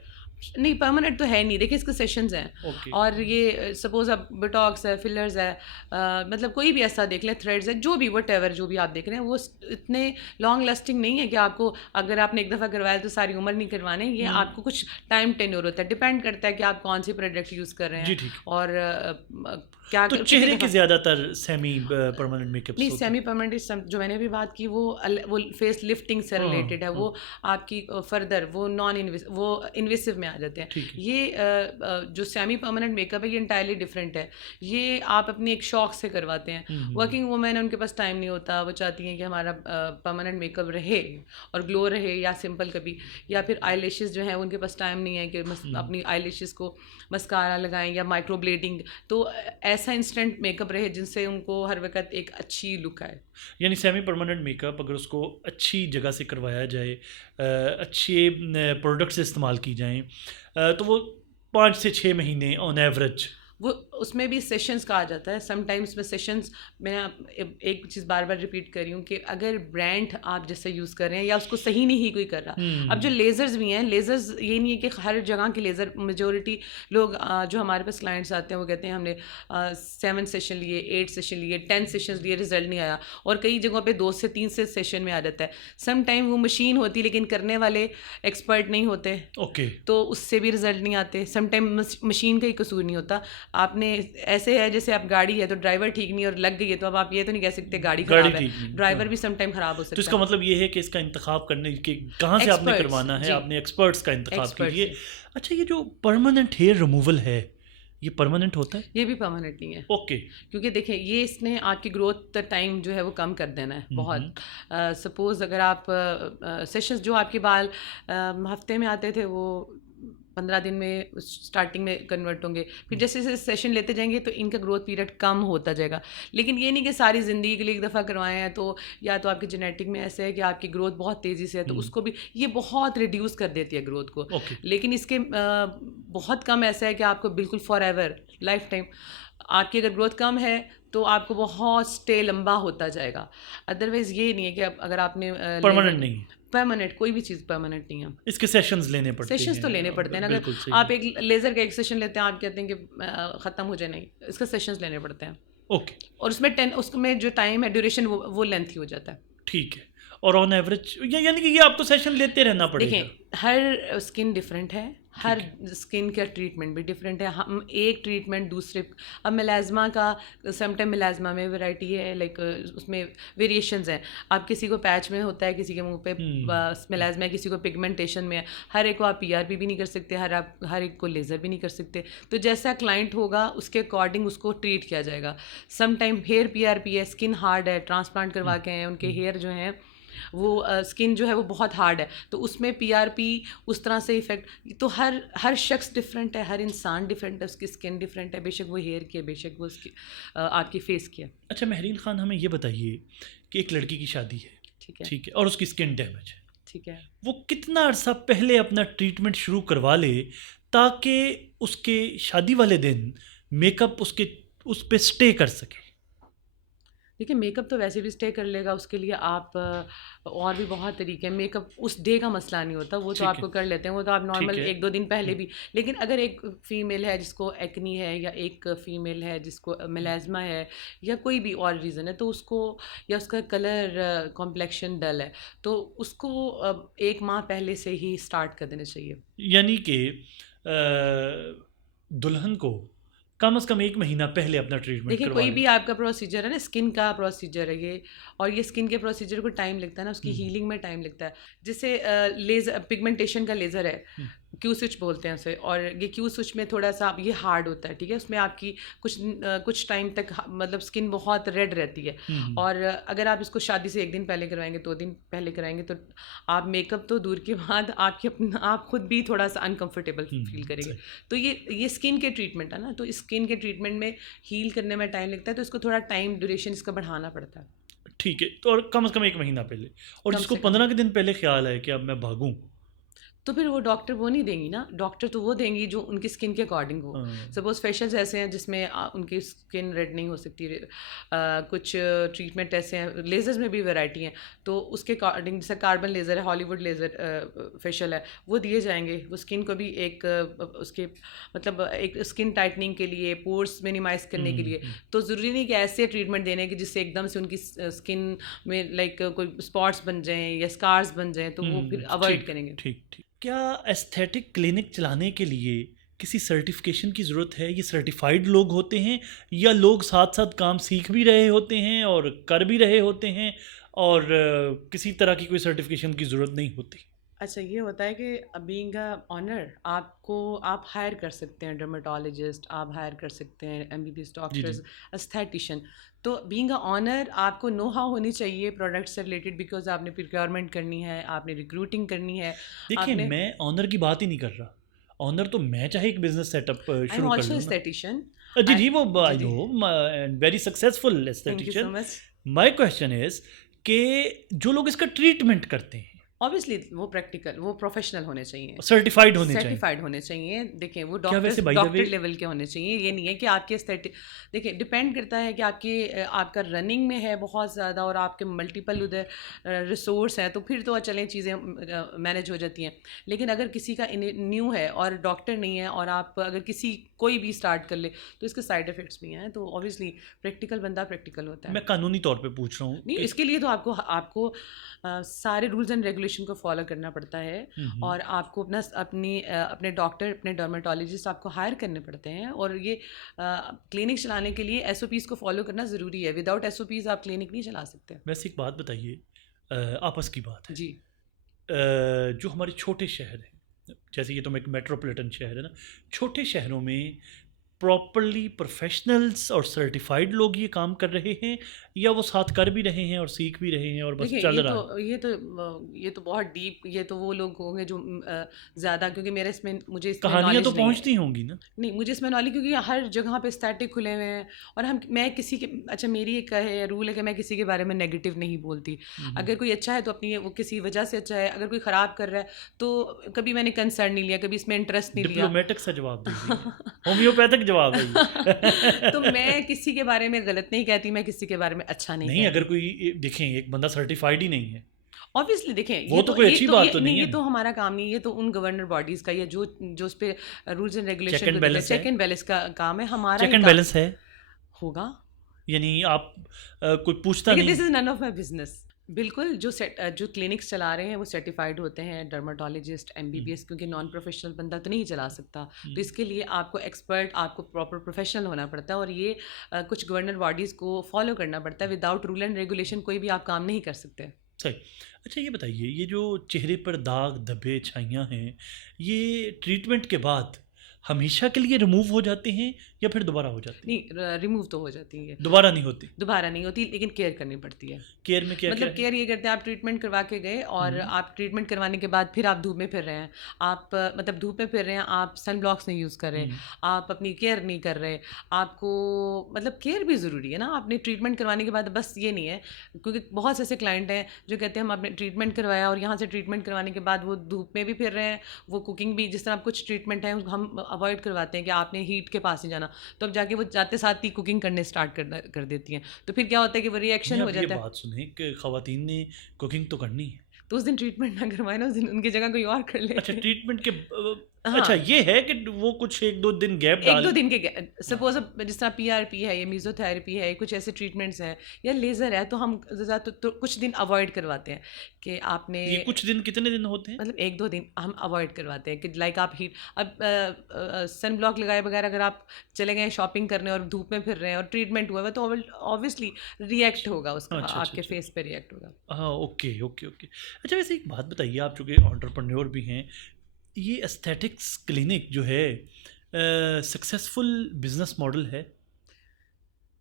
नहीं, परमानेंट तो है नहीं, देखिए इसके सेशंस हैं। और ये सपोज अब बोटॉक्स है, फिलर्स है, मतलब कोई भी ऐसा देख लें, थ्रेड्स है, जो भी व्हाटएवर जो भी आप देख रहे हैं वो इतने लॉन्ग लास्टिंग नहीं है कि आपको अगर आपने एक दफ़ा करवाया तो सारी उम्र नहीं करवाने। ये आपको कुछ टाइम टेन्योर होता है, डिपेंड करता है कि आप कौन सी प्रोडक्ट यूज़ कर रहे हैं और क्या। तो चेहरे के ज़्यादातर सेमी परमानेंट मेकअप नहीं, सेमी परमानेंट जो मैंने अभी बात की वो फेस लिफ्टिंग से रिलेटेड है, वो आपकी फर्दर वो नॉन इन्वेसिव, वो इन्वेसिव में आ जाते हैं। ये जो सेमी परमानेंट मेकअप है ये इंटायरली डिफरेंट है। ये आप अपनी एक शौक से करवाते हैं। वर्किंग वुमेन है, उनके पास टाइम नहीं होता, वो चाहती हैं कि हमारा परमानेंट मेकअप रहे और ग्लो रहे, या सिंपल कभी, या फिर आई लैशेज़ जो है उनके पास टाइम नहीं है कि अपनी आई लैशेज़ को मस्कारा लगाएं या माइक्रो ब्लेडिंग। तो ऐसा इंस्टेंट मेकअप रहे जिनसे उनको हर वक्त एक अच्छी लुक आए। यानी सेमी परमानेंट मेकअप अगर उसको अच्छी जगह से करवाया जाए, अच्छे प्रोडक्ट्स इस्तेमाल की जाएं, तो वो 5 से 6 महीने ऑन एवरेज। वो उसमें भी सेशंस कहा जाता है। समटाइम्स में सेशंस, मैं एक चीज़ बार बार रिपीट कर रही हूँ कि अगर ब्रांड आप जैसे यूज़ कर रहे हैं या उसको सही नहीं कोई कर रहा। अब जो लेज़र्स भी हैं, लेज़र्स ये नहीं है कि हर जगह के लेज़र, मेजोरिटी लोग जो हमारे पास क्लाइंट्स आते हैं वो कहते हैं हमने 7 सेशन लिए, 8 सेशन लिए, 10 सेशन लिए, रिजल्ट नहीं आया। और कई जगहों पे 2 से 3 से सेशन में आ जाता है। सम टाइम वो मशीन होती है लेकिन करने वाले एक्सपर्ट नहीं होते, तो उससे भी रिजल्ट नहीं आते। सम टाइम मशीन का ही कसूर नहीं होता। आपने ऐसे है जैसे आप गाड़ी है तो ड्राइवर ठीक नहीं और लग गई है, तो अब आप ये तो नहीं कह सकते गाड़ी खराब है, ड्राइवर भी सम टाइम खराब हो सकता है। तो इसका मतलब ये है कि इसका इंतखाब करने के कहाँ से आपने करवाना है, आपने एक्सपर्ट्स का इंतखाब कीजिए। अच्छा, ये जो परमानेंट हेयर रिमूवल है ये परमानेंट होता है? ये भी परमानेंट नहीं है। ओके। क्योंकि देखिए ये इसने आपकी ग्रोथ टाइम जो है वो कम कर देना है बहुत। सपोज अगर आप सेशंस जो आपके बाल हफ्ते में आते थे वो 15 दिन में स्टार्टिंग में कन्वर्ट होंगे, फिर जैसे जैसे सेशन लेते जाएंगे तो इनका ग्रोथ पीरियड कम होता जाएगा। लेकिन ये नहीं कि सारी ज़िंदगी के लिए एक दफ़ा करवाएं हैं, तो या तो आपके जेनेटिक में ऐसे है कि आपकी ग्रोथ बहुत तेज़ी से है तो उसको भी ये बहुत रिड्यूस कर देती है ग्रोथ को। लेकिन इसके बहुत कम ऐसा है कि आपको बिल्कुल फॉर एवर लाइफ टाइम आपकी अगर ग्रोथ कम है तो आपको बहुत स्टे लंबा होता जाएगा। अदरवाइज़ ये नहीं है कि अगर आपने परमानेंट नहीं, परमानेंट कोई भी चीज़ परमानेंट नहीं है। इसके सेशंस लेने पड़ते हैं। सेशंस तो लेने पड़ते हैं। अगर आप एक लेज़र का एक सेशन लेते हैं, आप कहते हैं कि ख़त्म हो जाए, नहीं, इसका सेशंस लेने पड़ते हैं। ओके। और उसमें उसमें जो टाइम है, ड्यूरेशन, वो लेंथी हो जाता है। ठीक है। और ऑन एवरेज यानी कि ये आप तो सेशन लेते रहना पड़ेगा। देखिए हर स्किन डिफरेंट है, हर स्किन का ट्रीटमेंट भी डिफरेंट है। हम एक ट्रीटमेंट दूसरे, अब मेलाज़मा का समटाइम मेलाज़मा में वैरायटी है, लाइक उसमें वेरिएशंस हैं। आप किसी को पैच में होता है, किसी के मुंह पे मेलाज़मा है, किसी को पिगमेंटेशन में है। हर एक को आप पीआरपी भी नहीं कर सकते, हर एक को लेज़र भी नहीं कर सकते। तो जैसा क्लाइंट होगा उसके अकॉर्डिंग उसको ट्रीट किया जाएगा। समटाइम हेयर पीआरपी है, स्किन हार्ड है, ट्रांसप्लांट करवा के हैं, उनके हेयर जो हैं वो स्किन जो है वो बहुत हार्ड है, तो उसमें पीआरपी उस तरह से इफ़ेक्ट। तो हर शख्स डिफरेंट है, हर इंसान डिफरेंट है, उसकी स्किन डिफरेंट है, बेशक वो हेयर की है, बेशक वो उसकी आपकी फेस की है। अच्छा महरीन ख़ान, हमें ये बताइए कि एक लड़की की शादी है, ठीक है, और उसकी स्किन डैमेज है, ठीक है, वो कितना अर्सा पहले अपना ट्रीटमेंट शुरू करवा ले ताकि उसके शादी वाले दिन मेकअप उस पर स्टे कर सके? देखिए मेकअप तो वैसे भी स्टे कर लेगा, उसके लिए आप और भी बहुत तरीके हैं। मेकअप उस डे का मसला नहीं होता, वो तो आपको कर लेते हैं, वो तो आप नॉर्मल 1-2 दिन पहले भी। लेकिन अगर एक फ़ीमेल है जिसको एक्नी है, या एक फ़ीमेल है जिसको मेलाज़मा है, या कोई भी और रीज़न है, तो उसको, या उसका कलर कॉम्प्लेक्शन डल है, तो उसको 1 माह पहले से ही स्टार्ट कर देना चाहिए। यानी कि दुल्हन को कम से कम 1 महीना पहले अपना ट्रीटमेंट देखिए करवा कोई भी आपका प्रोसीजर है ना, स्किन का प्रोसीजर है ये, और ये स्किन के प्रोसीजर को टाइम लगता है ना, उसकी हीलिंग में टाइम लगता है। जैसे लेज़र, पिगमेंटेशन का लेज़र है, क्यू स्विच बोलते हैं उसे, और ये क्यू स्विच में थोड़ा सा ये हार्ड होता है, ठीक है, उसमें आपकी कुछ टाइम तक मतलब स्किन बहुत रेड रहती है। और अगर आप इसको शादी से 1 दिन पहले करवाएंगे, 2 दिन पहले कराएंगे, तो आप मेकअप तो दूर के बाद आप खुद भी थोड़ा सा अनकंफर्टेबल फील करेंगे। तो ये स्किन के ट्रीटमेंट है ना, तो स्किन के ट्रीटमेंट में हील करने में टाइम लगता है, तो इसको थोड़ा टाइम ड्यूरेशन इसका बढ़ाना पड़ता है। ठीक है, तो और कम से कम 1 महीना पहले। और जिसको 15 के दिन पहले ख्याल है कि अब मैं भागूं, तो फिर वो डॉक्टर वो नहीं देंगी ना, डॉक्टर तो वो देंगी जो उनकी स्किन के अकॉर्डिंग हो। सपोज फेशियल्स ऐसे हैं जिसमें उनकी स्किन रेड नहीं हो सकती, कुछ ट्रीटमेंट ऐसे हैं, लेज़र्स में भी वैरायटी हैं, तो उसके अकॉर्डिंग, जैसे कार्बन लेज़र है, हॉलीवुड लेज़र फेशियल है, वो दिए जाएंगे। वो स्किन को भी एक उसके मतलब एक स्किन टाइटनिंग के लिए, पोर्स मिनिमाइज़ करने के लिए। तो ज़रूरी नहीं कि ऐसे ट्रीटमेंट देने की जिससे एकदम से उनकी स्किन में लाइक कोई स्पॉट्स बन जाएँ या स्कार्स बन जाएँ, तो वो फिर अवॉइड करेंगे। ठीक। क्या एस्थेटिक क्लिनिक चलाने के लिए किसी सर्टिफिकेशन की ज़रूरत है? ये सर्टिफाइड लोग होते हैं या लोग साथ साथ काम सीख भी रहे होते हैं और कर भी रहे होते हैं और किसी तरह की कोई सर्टिफिकेशन की ज़रूरत नहीं होती? अच्छा, ये होता है कि बीइंग अ ऑनर आप हायर कर सकते हैं डर्मेटोलॉजिस्ट, आप हायर कर सकते हैं एमबीबीएस जी जी। Doctors, aesthetician. तो बीइंग अ ऑनर आपको नो हाउ होनी चाहिए प्रोडक्ट से रिलेटेड, बिकॉज आपने प्रिक्योरमेंट करनी है, आपने रिक्रूटिंग करनी है, देखिए, आपने। मैं ऑनर की बात ही नहीं कर रहा। ऑनर तो मैं चाहे एक बिजनेस सेटअप आई एम शुरू कर ऑल्सो लूँ ना। एस्थेटिशियन। जी जी, वो जी आई जी। No, and very successful thank you so aesthetician. Much. My question is कि जो लोग इसका ट्रीटमेंट करते हैं ऑब्वियसली वो प्रोफेशनल होने चाहिए, सर्टिफाइड होने चाहिए। सर्टिफाइड होने चाहिए। देखिए वो क्या वैसे by the way, doctor level के होने चाहिए। ये नहीं है कि आपके एस्थेटिक, देखिए डिपेंड करता है कि आपका रनिंग में है बहुत ज़्यादा और आपके मल्टीपल उधर रिसोर्स हैं, तो फिर तो चलें चीज़ें मैनेज हो जाती हैं। लेकिन अगर किसी का न्यू है और डॉक्टर नहीं है, और आप अगर कोई भी स्टार्ट कर ले, तो इसके साइड इफ़ेक्ट्स भी हैं। तो ऑब्वियसली प्रैक्टिकल बंदा प्रैक्टिकल होता है। मैं कानूनी तौर पे पूछ रहा हूँ नहीं, कि इसके लिए तो आपको आपको सारे रूल्स एंड रेगुलेशन को फॉलो करना पड़ता है, हम्म, और आपको अपने डॉक्टर, अपने डर्मेटोलॉजिस्ट आपको हायर करने पड़ते हैं। और ये क्लिनिक चलाने के लिए एसओपीज़ को फॉलो करना ज़रूरी है। विदाउट एसओपीज़ आप क्लिनिक नहीं चला सकते। वैसे एक बात बताइए, आपस की बात है। जी। जो हमारे छोटे शहर हैं, जैसे ये तो एक मेट्रोपॉलिटन शहर है ना, छोटे शहरों में प्रॉपरली प्रोफेशनल्स और सर्टिफाइड लोग ये काम कर रहे हैं, या वो साथ कर भी रहे हैं और सीख भी रहे हैं और बस देखिए चल ये रहा है? तो ये तो बहुत डीप, ये तो वो लोग होंगे जो ज़्यादा, क्योंकि मुझे इसमें कहानियाँ तो नॉलेज नहीं है। पहुँचती होंगी ना। नहीं, मुझे इसमें नॉलेज, क्योंकि हर जगह पे स्टैटिक खुले हुए हैं, और मैं किसी के, अच्छा मेरी एक है रूल है कि मैं किसी के बारे में नेगेटिव नहीं बोलती। अगर कोई अच्छा है तो अपनी वो किसी वजह से अच्छा है, अगर कोई ख़राब कर रहा है तो कभी मैंने कंसर्न नहीं लिया, कभी इसमें इंटरेस्ट नहीं लिया। डिप्लोमेटिक सा जवाब दे रही है, होम्योपैथिक जवाब है तो ये। मैं किसी के बारे में गलत नहीं कहती, मैं किसी के बारे में अच्छा नहीं नहीं, अगर कहती। कोई देखें एक बंदा सर्टिफाइड ही नहीं है, ऑब्वियसली देखें, वो तो कोई अच्छी बात तो नहीं, नहीं ये है तो ना। हमारा काम नहीं है, ये तो उन गवर्नर बॉडीज़ का, या जो उस पे rules and check regulation and को देख रहे, बैलेंस है, चेक एंड बैलेंस का काम है, हमारा चेक ही एंड काम बैलेंस है, होगा। यानी आप कोई पूछता लेकिन नहीं दिस है। Is none of my business. बिल्कुल, जो क्लिनिक्स चला रहे हैं वो सर्टिफाइड होते हैं, डर्माटोलॉजिस्ट, हम्म, एमबीबीएस, क्योंकि नॉन प्रोफेशनल बंदा तो नहीं चला सकता। हम्म, तो इसके लिए आपको एक्सपर्ट, आपको प्रॉपर प्रोफेशनल होना पड़ता है, और ये कुछ गवर्नर बॉडीज़ को फॉलो करना पड़ता है। विदाउट रूल एंड रेगुलेशन कोई भी आप काम नहीं कर सकते। सही। अच्छा, ये बताइए, ये जो चेहरे पर दाग धब्बे छाइयाँ हैं, ये ट्रीटमेंट के बाद हमेशा के लिए रिमूव हो जाते हैं या फिर दोबारा हो जाते हैं? नहीं, रिमूव तो हो जाती है, दोबारा नहीं होती? दोबारा नहीं होती, लेकिन केयर करनी पड़ती है। केयर में क्या क्या मतलब है? केयर ये करते हैं, आप ट्रीटमेंट करवा के गए, और हम्म, आप ट्रीटमेंट करवाने के बाद फिर आप धूप में फिर रहे हैं, मतलब धूप में फिर रहे हैं, आप सन ब्लॉक्स नहीं यूज़ कर रहे, हम्म, आप अपनी केयर नहीं कर रहे। आपको मतलब केयर भी ज़रूरी है ना। आपने ट्रीटमेंट करवाने के बाद बस ये नहीं है, क्योंकि बहुत से ऐसे क्लाइंट हैं जो कहते हैं हम आपने ट्रीटमेंट करवाया और यहाँ से ट्रीटमेंट करवाने के बाद वो धूप में भी फिर रहे हैं, वो कुकिंग भी, जिस तरह कुछ ट्रीटमेंट है हम अवॉइड करवाते हैं कि आपने हीट के पास नहीं जाना, तो अब जाके वो जाते साथ ही कुकिंग करने स्टार्ट कर देती हैं। तो फिर क्या होता है कि वो नहीं, रिएक्शन हो आप ये जाता है। बात सुने कि खवातीन ने कुकिंग तो करनी है। तो उस दिन ट्रीटमेंट ना करवाए ना, उस दिन उनकी जगह कोई और कर ले। अच्छा, ट्रीटमेंट के अच्छा, हाँ, ये है कि वो कुछ एक दो दिन गैप एक डाल। दो दिन के हाँ, सपोज अब जिस तरह पीआरपी है, या मीजोथेरेपी है, कुछ ऐसे ट्रीटमेंट्स हैं, या लेज़र है, तो हम ज़्यादा तो कुछ दिन अवॉइड करवाते हैं कि आपने, ये कुछ दिन कितने दिन होते हैं? मतलब एक दो दिन हम अवॉइड करवाते हैं कि लाइक आप हीट, अब सन ब्लॉक लगाए बगैर अगर आप चले गए शॉपिंग करने और धूप में फिर रहे हैं और ट्रीटमेंट हुआ है, तो ऑब्वियसली रिएक्ट होगा उसका, अच्छा अच्छा आपके अच्छा। फेस पे रिएक्ट होगा। हाँ, ओके ओके ओके। अच्छा, वैसे एक बात बताइए, आप चूँकि एंटरप्रेन्योर भी हैं, ये एस्थेटिक्स क्लिनिक जो है सक्सेसफुल बिजनेस मॉडल है?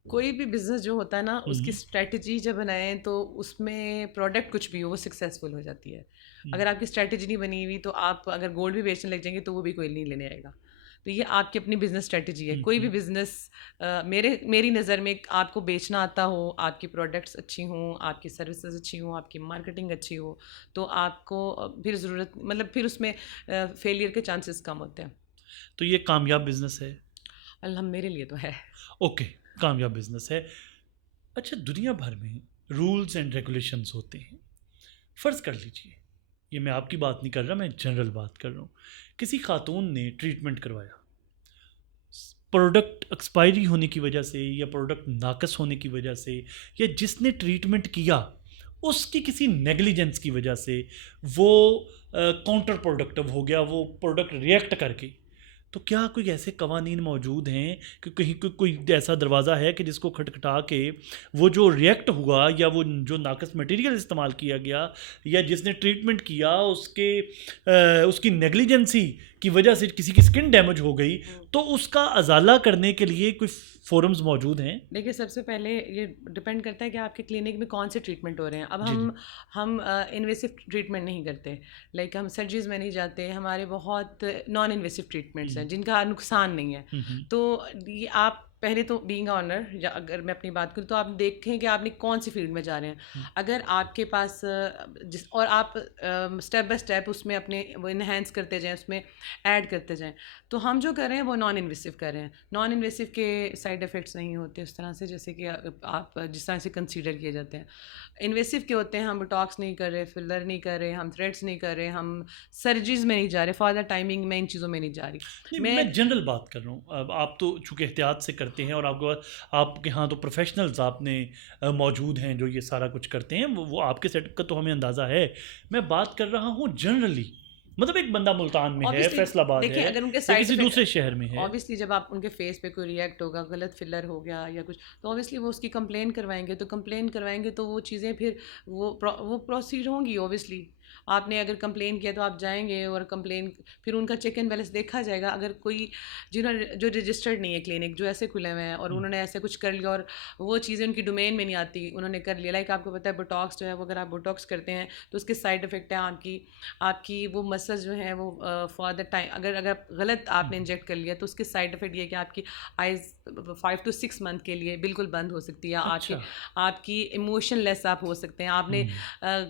कोई भी बिजनेस जो होता है ना, उसकी हम्म, स्ट्रेटजी जब बनाएं तो उसमें प्रोडक्ट कुछ भी हो वो सक्सेसफुल हो जाती है। हम्म, अगर आपकी स्ट्रेटजी नहीं बनी हुई, तो आप अगर गोल्ड भी बेचने लग जाएंगे तो वो भी कोई नहीं लेने आएगा। तो ये आपकी अपनी बिजनेस स्ट्रेटजी है। कोई भी हम्म। बिजनेस, मेरी नज़र में, आपको बेचना आता हो, आपकी प्रोडक्ट्स अच्छी हों, आपकी सर्विसेज अच्छी हों, आपकी मार्केटिंग अच्छी हो, तो आपको फिर ज़रूरत, मतलब फिर उसमें फेलियर के चांसेस कम होते हैं। तो ये कामयाब बिजनेस है? अल्हम्दुलिल्लाह मेरे लिए तो है। ओके, कामयाब बिजनेस है। अच्छा, दुनिया भर में रूल्स एंड रेगुलेशंस होते हैं। फ़र्ज़ कर लीजिए, ये मैं आपकी बात नहीं कर रहा, मैं जनरल बात कर रहा हूँ। किसी खातून ने ट्रीटमेंट करवाया, प्रोडक्ट एक्सपायरी होने की वजह से या प्रोडक्ट नाकस होने की वजह से, या जिसने ट्रीटमेंट किया उसकी किसी नेग्लिजेंस की वजह से वो काउंटर प्रोडक्टिव हो गया, वो प्रोडक्ट रिएक्ट करके तो क्या कोई ऐसे कवानीन मौजूद हैं कि कहीं कोई ऐसा दरवाज़ा है कि जिसको खटखटा के वो जो रिएक्ट हुआ या वो जो नाकस मटेरियल इस्तेमाल किया गया या जिसने ट्रीटमेंट किया उसकी नेग्लिजेंसी की वजह से किसी की स्किन डैमेज हो गई, तो उसका अजाला करने के लिए कोई फोरम्स मौजूद हैं? देखिए, सबसे पहले ये डिपेंड करता है कि आपके क्लिनिक में कौन से ट्रीटमेंट हो रहे हैं। अब जी जी। हम इन्वेसिव ट्रीटमेंट नहीं करते, लाइक हम सर्जरीज में नहीं जाते। हमारे बहुत नॉन इन्वेसिव ट्रीटमेंट्स हैं जिनका नुकसान नहीं है। तो ये आप पहले तो बीइंग ऑनर, या अगर मैं अपनी बात करूँ तो आप देखें कि आपने कौन सी फील्ड में जा रहे हैं। अगर आपके पास और आप स्टेप बाय स्टेप उसमें अपने वो इन्हेंस करते जाएं, उसमें ऐड करते जाएं। तो हम जो कर रहे हैं वो नॉन इन्वेसिव कर रहे हैं। नॉन इन्वेसिव के साइड इफ़ेक्ट्स नहीं होते उस तरह से जैसे कि आप जिस तरह से कंसीडर किए जाते हैं। इन्वेसिव के होते हैं, हम बोटॉक्स नहीं कर रहे, फिलर नहीं कर रहे, हम थ्रेड्स नहीं कर रहे, हम सर्जरीज में नहीं जा रहे, फॉर द टाइमिंग मैं इन चीज़ों में नहीं जा रही। नहीं, मैं जनरल बात कर रहा हूँ। अब आप तो चूँकि एहतियात से करते हैं और आपके यहाँ तो प्रोफेशनल्स आपने मौजूद हैं जो ये सारा कुछ करते हैं, वो आपके सेटअप का तो हमें अंदाज़ा है। मैं बात कर रहा हूँ जनरली, मतलब एक बंदा मुल्तान में है, फैसलाबाद है, अगर उनके या किसी दूसरे शहर में है। ऑब्वियसली जब आप उनके फेस पे कोई रिएक्ट होगा, गलत फिलर हो गया या कुछ, तो ऑब्वियसली वो उसकी कंप्लेन करवाएंगे तो वो चीज़ें फिर वो प्रोसीड होंगी। ऑब्वियसली आपने अगर कंप्लेन किया तो आप जाएंगे और कंप्लेन, फिर उनका चेक एंड बैलेंस देखा जाएगा। अगर कोई जिन्होंने जो रजिस्टर्ड नहीं है क्लिनिक, जो ऐसे खुले हुए हैं और उन्होंने ऐसे कुछ कर लिया और वो चीज़ें उनकी डोमेन में नहीं आती, उन्होंने कर लिया, लाइक आपको पता है बोटॉक्स जो है वो अगर आप बोटॉक्स करते हैं तो उसके साइड इफ़ेक्ट है आपकी वो मसल्स जो हैं वो फॉर द टाइम, अगर गलत आपने इंजेक्ट कर लिया तो उसके साइड इफ़ेक्ट ये कि आपकी आइज़ 5 to 6 मंथ के लिए बिल्कुल बंद हो सकती है। अच्छा। आपकी इमोशनलेस आप हो सकते हैं। आपने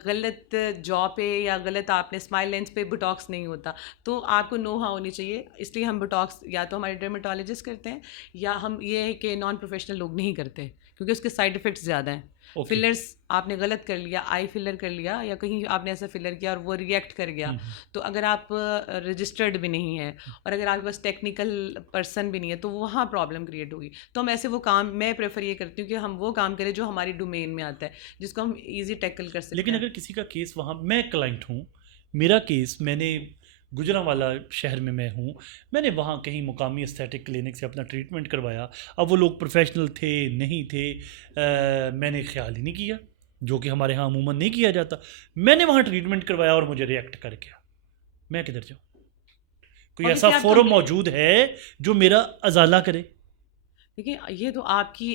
गलत जॉ पे या गलत आपने स्माइल लेंस पे बोटॉक्स नहीं होता, तो आपको नो हाउ होनी चाहिए। इसलिए हम बोटॉक्स या तो हमारे डर्मेटोलॉजिस्ट करते हैं या हम ये है कि नॉन प्रोफेशनल लोग नहीं करते क्योंकि उसके साइड इफ़ेक्ट्स ज़्यादा हैं। फिलर्स आपने गलत कर लिया, आई फिलर कर लिया या कहीं आपने ऐसा फिलर किया और वो रिएक्ट कर गया, तो अगर आप रजिस्टर्ड भी नहीं है और अगर आपके पास टेक्निकल पर्सन भी नहीं है तो वहाँ प्रॉब्लम क्रिएट होगी। तो हम ऐसे वो काम, मैं प्रेफर ये करती हूँ कि हम वो काम करें जो हमारी डोमेन में आता है, जिसको हम ईजी टैकल कर सकते हैं। लेकिन अगर किसी का केस वहाँ, मैं क्लाइंट हूँ, मेरा केस, मैंने गुजरांवाला शहर में मैं हूँ, मैंने वहाँ कहीं मुकामी एस्थेटिक क्लिनिक से अपना ट्रीटमेंट करवाया। अब वो लोग प्रोफेशनल थे नहीं थे, मैंने ख्याल ही नहीं किया, जो कि हमारे यहाँ अमूमन नहीं किया जाता। मैंने वहाँ ट्रीटमेंट करवाया और मुझे रिएक्ट कर गया, मैं किधर जाऊँ? कोई ऐसा फोरम मौजूद है जो मेरा अजाला करे? देखिए, ये तो आपकी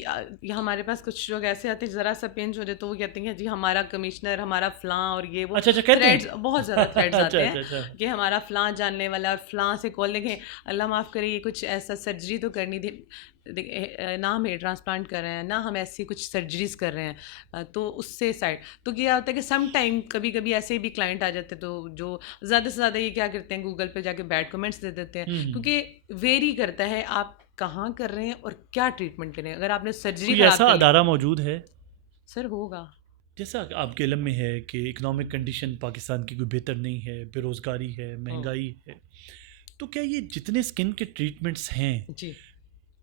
ये हमारे पास कुछ लोग ऐसे आते हैं ज़रा सा पिंच हो जाए तो वो कहते हैं जी हमारा कमिश्नर, हमारा फ़लाँ और ये वो। अच्छा कहते हैं? थ्रेड्स, बहुत ज़्यादा थ्रेड्स अच्छा आते अच्छा हैं अच्छा। कि हमारा फ़लाँ जानने वाला और फ़लाँ से कॉल देखें, अल्लाह माफ़ करे, ये कुछ ऐसा सर्जरी तो करनी थी, ना हम हेयर ट्रांसप्लांट कर रहे हैं ना हम ऐसी कुछ सर्जरीज कर रहे हैं, तो उससे साइड तो क्या होता है कि सम टाइम कभी कभी ऐसे भी क्लाइंट आ जाते हैं तो जो ज़्यादा से ज़्यादा ये क्या करते हैं, गूगल पे जाके बैड कमेंट्स दे देते हैं, क्योंकि वेरी करता है आप कहाँ कर रहे हैं और क्या ट्रीटमेंट करें। अगर आपने सर्जरी कोई ऐसा अदारा मौजूद है? सर होगा। जैसा आपके इल्म में है कि इकोनॉमिक कंडीशन पाकिस्तान की कोई बेहतर नहीं है, बेरोज़गारी है, महंगाई है, तो क्या ये जितने स्किन के ट्रीटमेंट्स हैं जी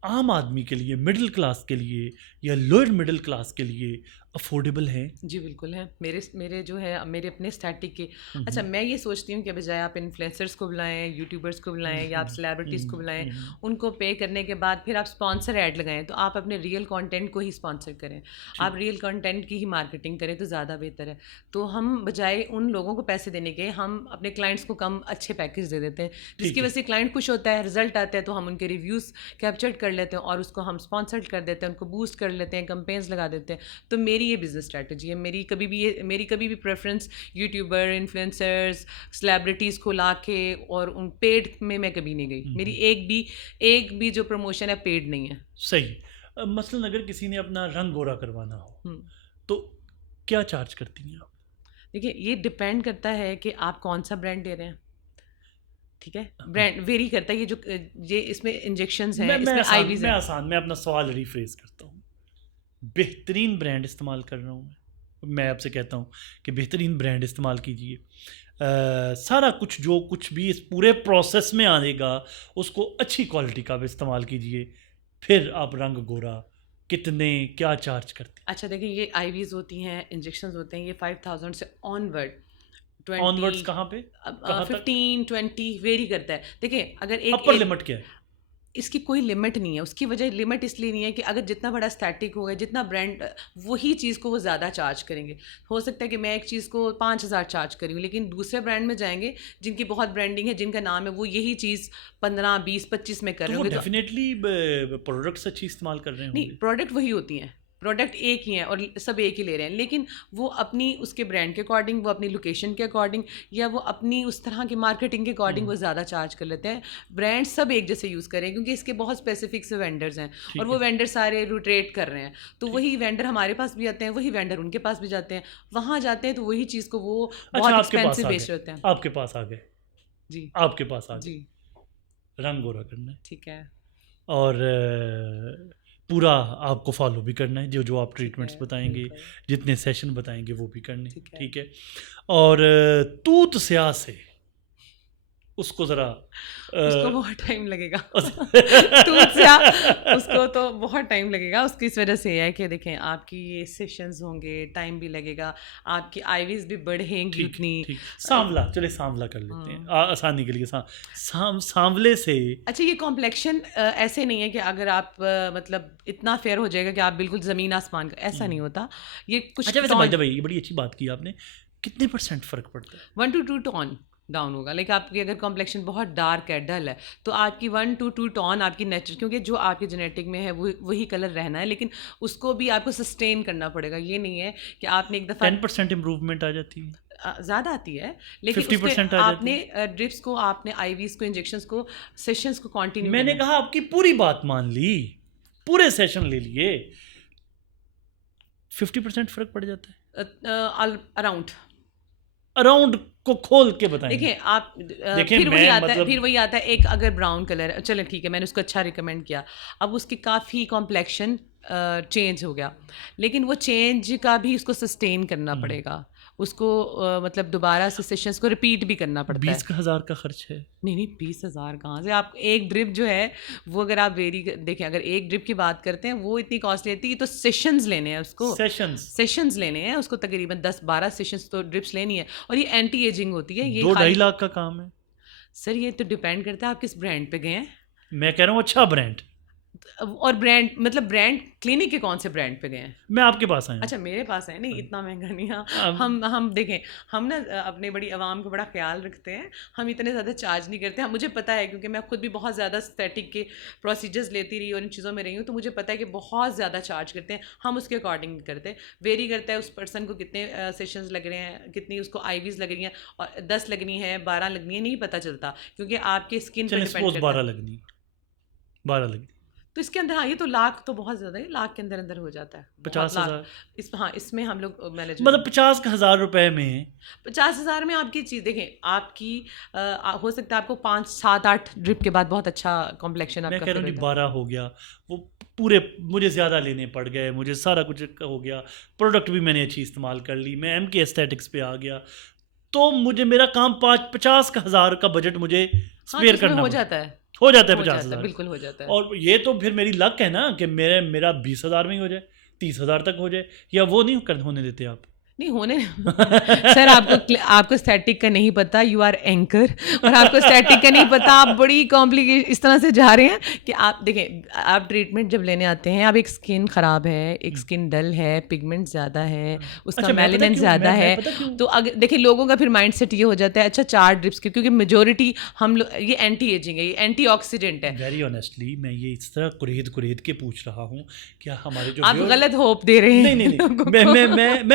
आम आदमी के लिए, मिडिल क्लास के लिए या लोअर मिडिल क्लास के लिए अफोर्डेबल हैं? जी बिल्कुल है। मेरे जो है मेरे अपने स्टैटिक के, अच्छा मैं ये सोचती हूँ कि बजाय आप इन्फ्लुएंसर्स को बुलाएं, यूट्यूबर्स को बुलाएं या आप सेलिब्रिटीज़ को बुलाएं, उनको पे करने के बाद फिर आप स्पॉन्सर ऐड लगाएं, तो आप अपने रियल कंटेंट को ही स्पॉन्सर करें, आप रियल कंटेंट की ही मार्केटिंग करें तो ज़्यादा बेहतर है। तो हम बजाय उन लोगों को पैसे देने के, हम अपने क्लाइंट्स को कम अच्छे पैकेज दे देते हैं, जिसकी वजह से क्लाइंट खुश होता है, रिजल्ट आता है, तो हम उनके रिव्यूज़ कैप्चर कर लेते हैं और उसको हम स्पॉन्सर कर देते हैं, उनको बूस्ट कर लेते हैं, कैंपेन्स लगा देते हैं। तो मेरी ये बिजनेस स्ट्रैटेजी है। मेरी कभी भी प्रेफरेंस यूट्यूबर, इन्फ्लुएंसर्स, सेलिब्रिटीज़ को ला के और उन पेड में मैं कभी नहीं गई। मेरी एक भी जो प्रमोशन है पेड नहीं है। सही। मसलन अगर किसी ने अपना रंग गोरा करवाना हो तो क्या चार्ज करती हैं आप? देखिए, ये डिपेंड करता है कि आप कौन सा ब्रांड दे रहे हैं, ठीक है, ब्रांड वेरी करता है। ये इसमें इंजेक्शंस हैं, इसमें आईवीज़ हैं। मैं अपना सवाल रिफ्रेज करता हूँ। बेहतरीन ब्रांड इस्तेमाल कर रहा हूँ मैं आपसे कहता हूँ कि बेहतरीन ब्रांड इस्तेमाल कीजिए। सारा कुछ जो कुछ भी इस पूरे प्रोसेस में आएगा उसको अच्छी क्वालिटी का भी इस्तेमाल कीजिए, फिर आप रंग गोरा कितने क्या चार्ज करते हैं? अच्छा देखिए, ये आईवीज़ होती हैं, इंजेक्शंस होते हैं, ये 5000 से ऑनवर्ड ऑनवर्ड्स कहाँ पे? 15-20 वेरी करता है। देखिए अगर एक अपर लिमिट क्या है? इसकी कोई लिमिट नहीं है। उसकी वजह लिमिट इसलिए नहीं है कि अगर जितना बड़ा स्टैटिक होगा, जितना ब्रांड, वही चीज़ को वो ज़्यादा चार्ज करेंगे। हो सकता है कि मैं एक चीज़ को 5,000 चार्ज करी हूँ, लेकिन दूसरे ब्रांड में जाएंगे जिनकी बहुत ब्रांडिंग है, जिनका नाम है, वो यही चीज़ 15, 20, 25 में कर रहे तो वो होंगे। डेफिनेटली प्रोडक्ट्स अच्छी इस्तेमाल कर रहे नहीं, होंगे। प्रोडक्ट वही होती हैं, प्रोडक्ट एक ही हैं और सब एक ही ले रहे हैं, लेकिन वो अपनी उसके ब्रांड के अकॉर्डिंग, वो अपनी लोकेशन के अकॉर्डिंग, या वो अपनी उस तरह की मार्केटिंग के अकॉर्डिंग वो ज़्यादा चार्ज कर लेते हैं। ब्रांड सब एक जैसे यूज़ करें क्योंकि इसके बहुत स्पेसिफिक से वेंडर्स हैं और वो वेंडर सारे रोटेट कर रहे हैं। तो वही वेंडर हमारे पास भी आते हैं, वही वेंडर उनके पास भी जाते हैं, वहाँ जाते हैं तो वही चीज़ को वो बहुत एक्सपेंसिव बेच रहे होते हैं। आपके पास आ गए जी, आपके पास आ गए जी, रंग गोरा करना है ठीक है, और पूरा आपको फॉलो भी करना है, जो जो आप ट्रीटमेंट्स बताएंगे, बिल्कुल, जितने सेशन बताएंगे वो भी करने, ठीक है। ठीक है। और तूत स्याह से उसको ज़रा उसको बहुत टाइम लगेगा दूध से उसको तो बहुत टाइम लगेगा। उसकी इस वजह से है कि देखें आपकी ये सेशंस होंगे, टाइम भी लगेगा, आपकी आईवीज भी बढ़ेंगी उतनी। सांवला, चले सांवला कर लेते हैं आसानी के लिए। सांवले से अच्छा, ये कॉम्प्लेक्शन ऐसे नहीं है कि अगर आप मतलब इतना फेयर हो जाएगा कि आप बिल्कुल ज़मीन आसमान का, ऐसा नहीं होता। ये कुछ अच्छा, वैसे भाई ये बड़ी अच्छी बात की आपने, कितने % फ़र्क पड़ता है? 1 to 2 टोन डाउन होगा। लाइक आपकी अगर कॉम्प्लेक्शन बहुत डार्क है, डल है, तो आपकी 1 to 2 टोन आपकी नेचुरल, क्योंकि जो आपके जेनेटिक में है वो वही कलर रहना है, लेकिन उसको भी आपको सस्टेन करना पड़ेगा। ये नहीं है कि आपने एक दफ़ा 10% इम्प्रूवमेंट आ जाती है, ज़्यादा आती है, लेकिन 50% आपने ड्रिप्स को, आपने आईवीज को, इंजेक्शंस को, सेशंस को कंटिन्यू। मैंने कहा आपकी पूरी बात मान ली, पूरे सेशन ले लिए, 50% फ़र्क पड़ जाता है अराउंड को खोल के बताएं। देखिए आप फिर वही आता है, फिर वही आता है एक अगर ब्राउन कलर है, चलो ठीक है, मैंने उसको अच्छा रिकमेंड किया, अब उसकी काफ़ी कॉम्प्लेक्शन चेंज हो गया, लेकिन वो चेंज का भी उसको सस्टेन करना पड़ेगा, उसको मतलब दोबारा से सेशंस को रिपीट भी करना पड़ता है। 20,000 का खर्च है? नहीं, 20,000 कहाँ से। आप एक ड्रिप जो है वो अगर आप देखें, अगर एक ड्रिप की बात करते हैं वो इतनी कॉस्टली रहती है, तो सेशंस लेने हैं उसको, सेशंस लेने हैं उसको, तकरीबन 10-12 सेशंस तो ड्रिप्स लेनी है, और ये एंटी एजिंग होती है। ये 2-2.5 लाख का काम है सर। ये तो डिपेंड करता है आप किस ब्रांड पे गए हैं। मैं कह रहा हूँ अच्छा ब्रांड, और ब्रांड मतलब ब्रांड क्लिनिक के कौन से ब्रांड पे गए हैं? मैं आपके पास आया। अच्छा, मेरे पास है, नहीं इतना महंगा नहीं है। हम देखें, हम ना अपने बड़ी आवाम को बड़ा ख्याल रखते हैं, हम इतने ज़्यादा चार्ज नहीं करते हैं। मुझे पता है क्योंकि मैं खुद भी बहुत ज़्यादा एस्थेटिक के प्रोसीजर्स लेती रही और इन चीज़ों में रही हूँ, तो मुझे पता है कि बहुत ज़्यादा चार्ज करते हैं। हम उसके अकॉर्डिंग करते हैं, वेरी करता है उस पर्सन को कितने सेशंस लग रहे हैं, कितनी उसको आईवीज लग रही हैं, और 10 लगनी है, 12 लगनी है, नहीं पता चलता, क्योंकि आपके स्किन पर डिपेंड करता है। 12 लगनी, 12 लगनी, तो इसके अंदर, हाँ, ये तो लाख तो बहुत ज़्यादा है, लाख के अंदर अंदर हो जाता है। 50,000 हाँ, इसमें हम लोग मैनेज, मतलब 50,000 रुपए में, 50,000 में आपकी चीज़ देखें, आपकी हो सकता है आपको 5, 7, 8 ड्रिप के बाद बहुत अच्छा कॉम्प्लेक्शन आपका। मैं कह रहा हूँ 12 हो गया, वो पूरे मुझे ज़्यादा लेने पड़ गए, मुझे सारा कुछ हो गया, प्रोडक्ट भी मैंने अच्छी इस्तेमाल कर ली, मैं MK एस्थेटिक्स पे आ गया, तो मुझे मेरा काम 50,000 का बजट मुझे स्पेयर करना हो जाता है, हो जाता है 50,000, बिल्कुल हो जाता है। और ये तो फिर मेरी लक है ना कि मेरा 20,000 में ही हो जाए, 30,000 तक हो जाए, या वो नहीं होने देते आप? नहीं होने सर, आपको स्टैटिक का नहीं पता, यू आर एंकर, और आपको स्टैटिक का नहीं पता, आप बड़ी कॉम्प्लिकेट इस तरह से जा रहे हैं कि आप देखें, आप ट्रीटमेंट जब लेने आते हैं, आप एक स्किन ख़राब है, एक स्किन डल है, पिगमेंट ज़्यादा है, उसका मेलानिन ज़्यादा है, तो अगर देखिए लोगों का फिर माइंड सेट ये हो जाता है, अच्छा 4 ड्रिप्स क्योंकि मेजोरिटी हम लोग, ये एंटी एजिंग है, ये एंटी ऑक्सीडेंट है। वेरी ऑनेस्टली मैं ये इस तरह कुरेद के पूछ रहा हूँ, क्या हमारे जो आप गलत होप दे रहे हैं। नहीं,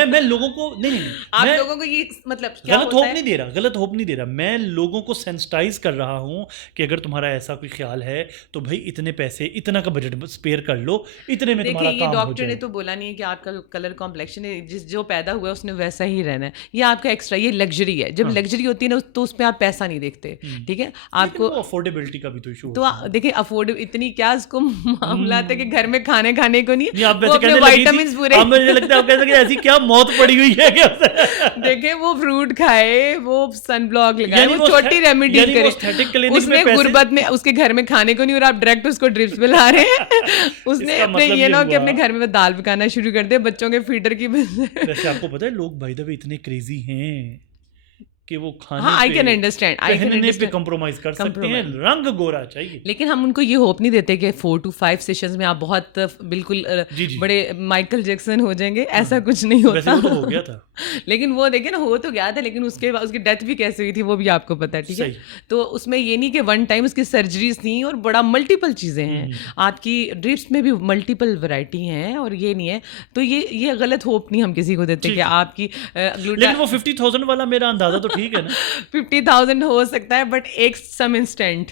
मैं लोगों को नहीं आप लोगों को ये मतलब गलत होप नहीं दे रहा, मैं लोगों को सेंसिटाइज कर रहा हूँ कि अगर तुम्हारा ऐसा कोई ख्याल है तो भाई इतने पैसे, इतना का बजट स्पेयर कर लो, इतने में तुम्हारा काम हो जाए। डॉक्टर ने तो बोला नहीं है कि आपका कलर कॉम्प्लेक्शन है, जो पैदा हुआ है उसने वैसा ही रहना है, ये आपका एक्स्ट्रा, ये लग्जरी है। जब लग्जरी होती है ना तो उस पर आप पैसा नहीं देखते, ठीक है। आपको अफोर्डेबिलिटी का भी तो इशू, तो देखिए अफोर्ड इतनी क्या उसको मामला था कि घर में खाने को नहीं, आप विटामिन पूरे, मुझे लगता है आप कहते हैं ऐसी क्या मौत पड़ी हुई है क्या? देखे वो फ्रूट खाए, वो सनब्लॉक लगाए, वो छोटी रेमेडी करे, उसमें गुर्बत में उसके घर में खाने को नहीं, और आप डायरेक्ट उसको ड्रिप्स पे ला रहे हैं। उसने अपने ये ना कि अपने घर में दाल पकाना शुरू कर दिया बच्चों के फीडर की वजह से। वैसे आपको पता है लोग बाय द वे इतने क्रेजी हैं कि वो खाने हाँ, आई पे, कैन अंडरस्टैंड, पहनने पे कंप्रोमाइज कर सकते हैं, रंग गोरा चाहिए। लेकिन हम उनको ये होप नहीं देते कि 4 to 5 सेशंस में आप बहुत बिल्कुल बड़े माइकल जैक्सन हो जाएंगे, ऐसा कुछ नहीं होता। वैसे वो तो हो गया था लेकिन वो देखिए ना, हो तो गया था, लेकिन उसके बाद उसकी डेथ भी कैसे हुई थी वो भी आपको पता है, ठीक है। तो उसमें ये नहीं कि वन टाइम उसकी सर्जरीज थी और बड़ा मल्टीपल चीज़ें हैं, आपकी ड्रिप्स में भी मल्टीपल वैरायटी हैं, और ये नहीं है। तो ये गलत होप नहीं हम किसी को देते कि आपकी लेकिन वो 50,000 वाला मेरा अंदाजा तो ठीक है ना 50,000 हो सकता है, बट एक सम इंस्टेंट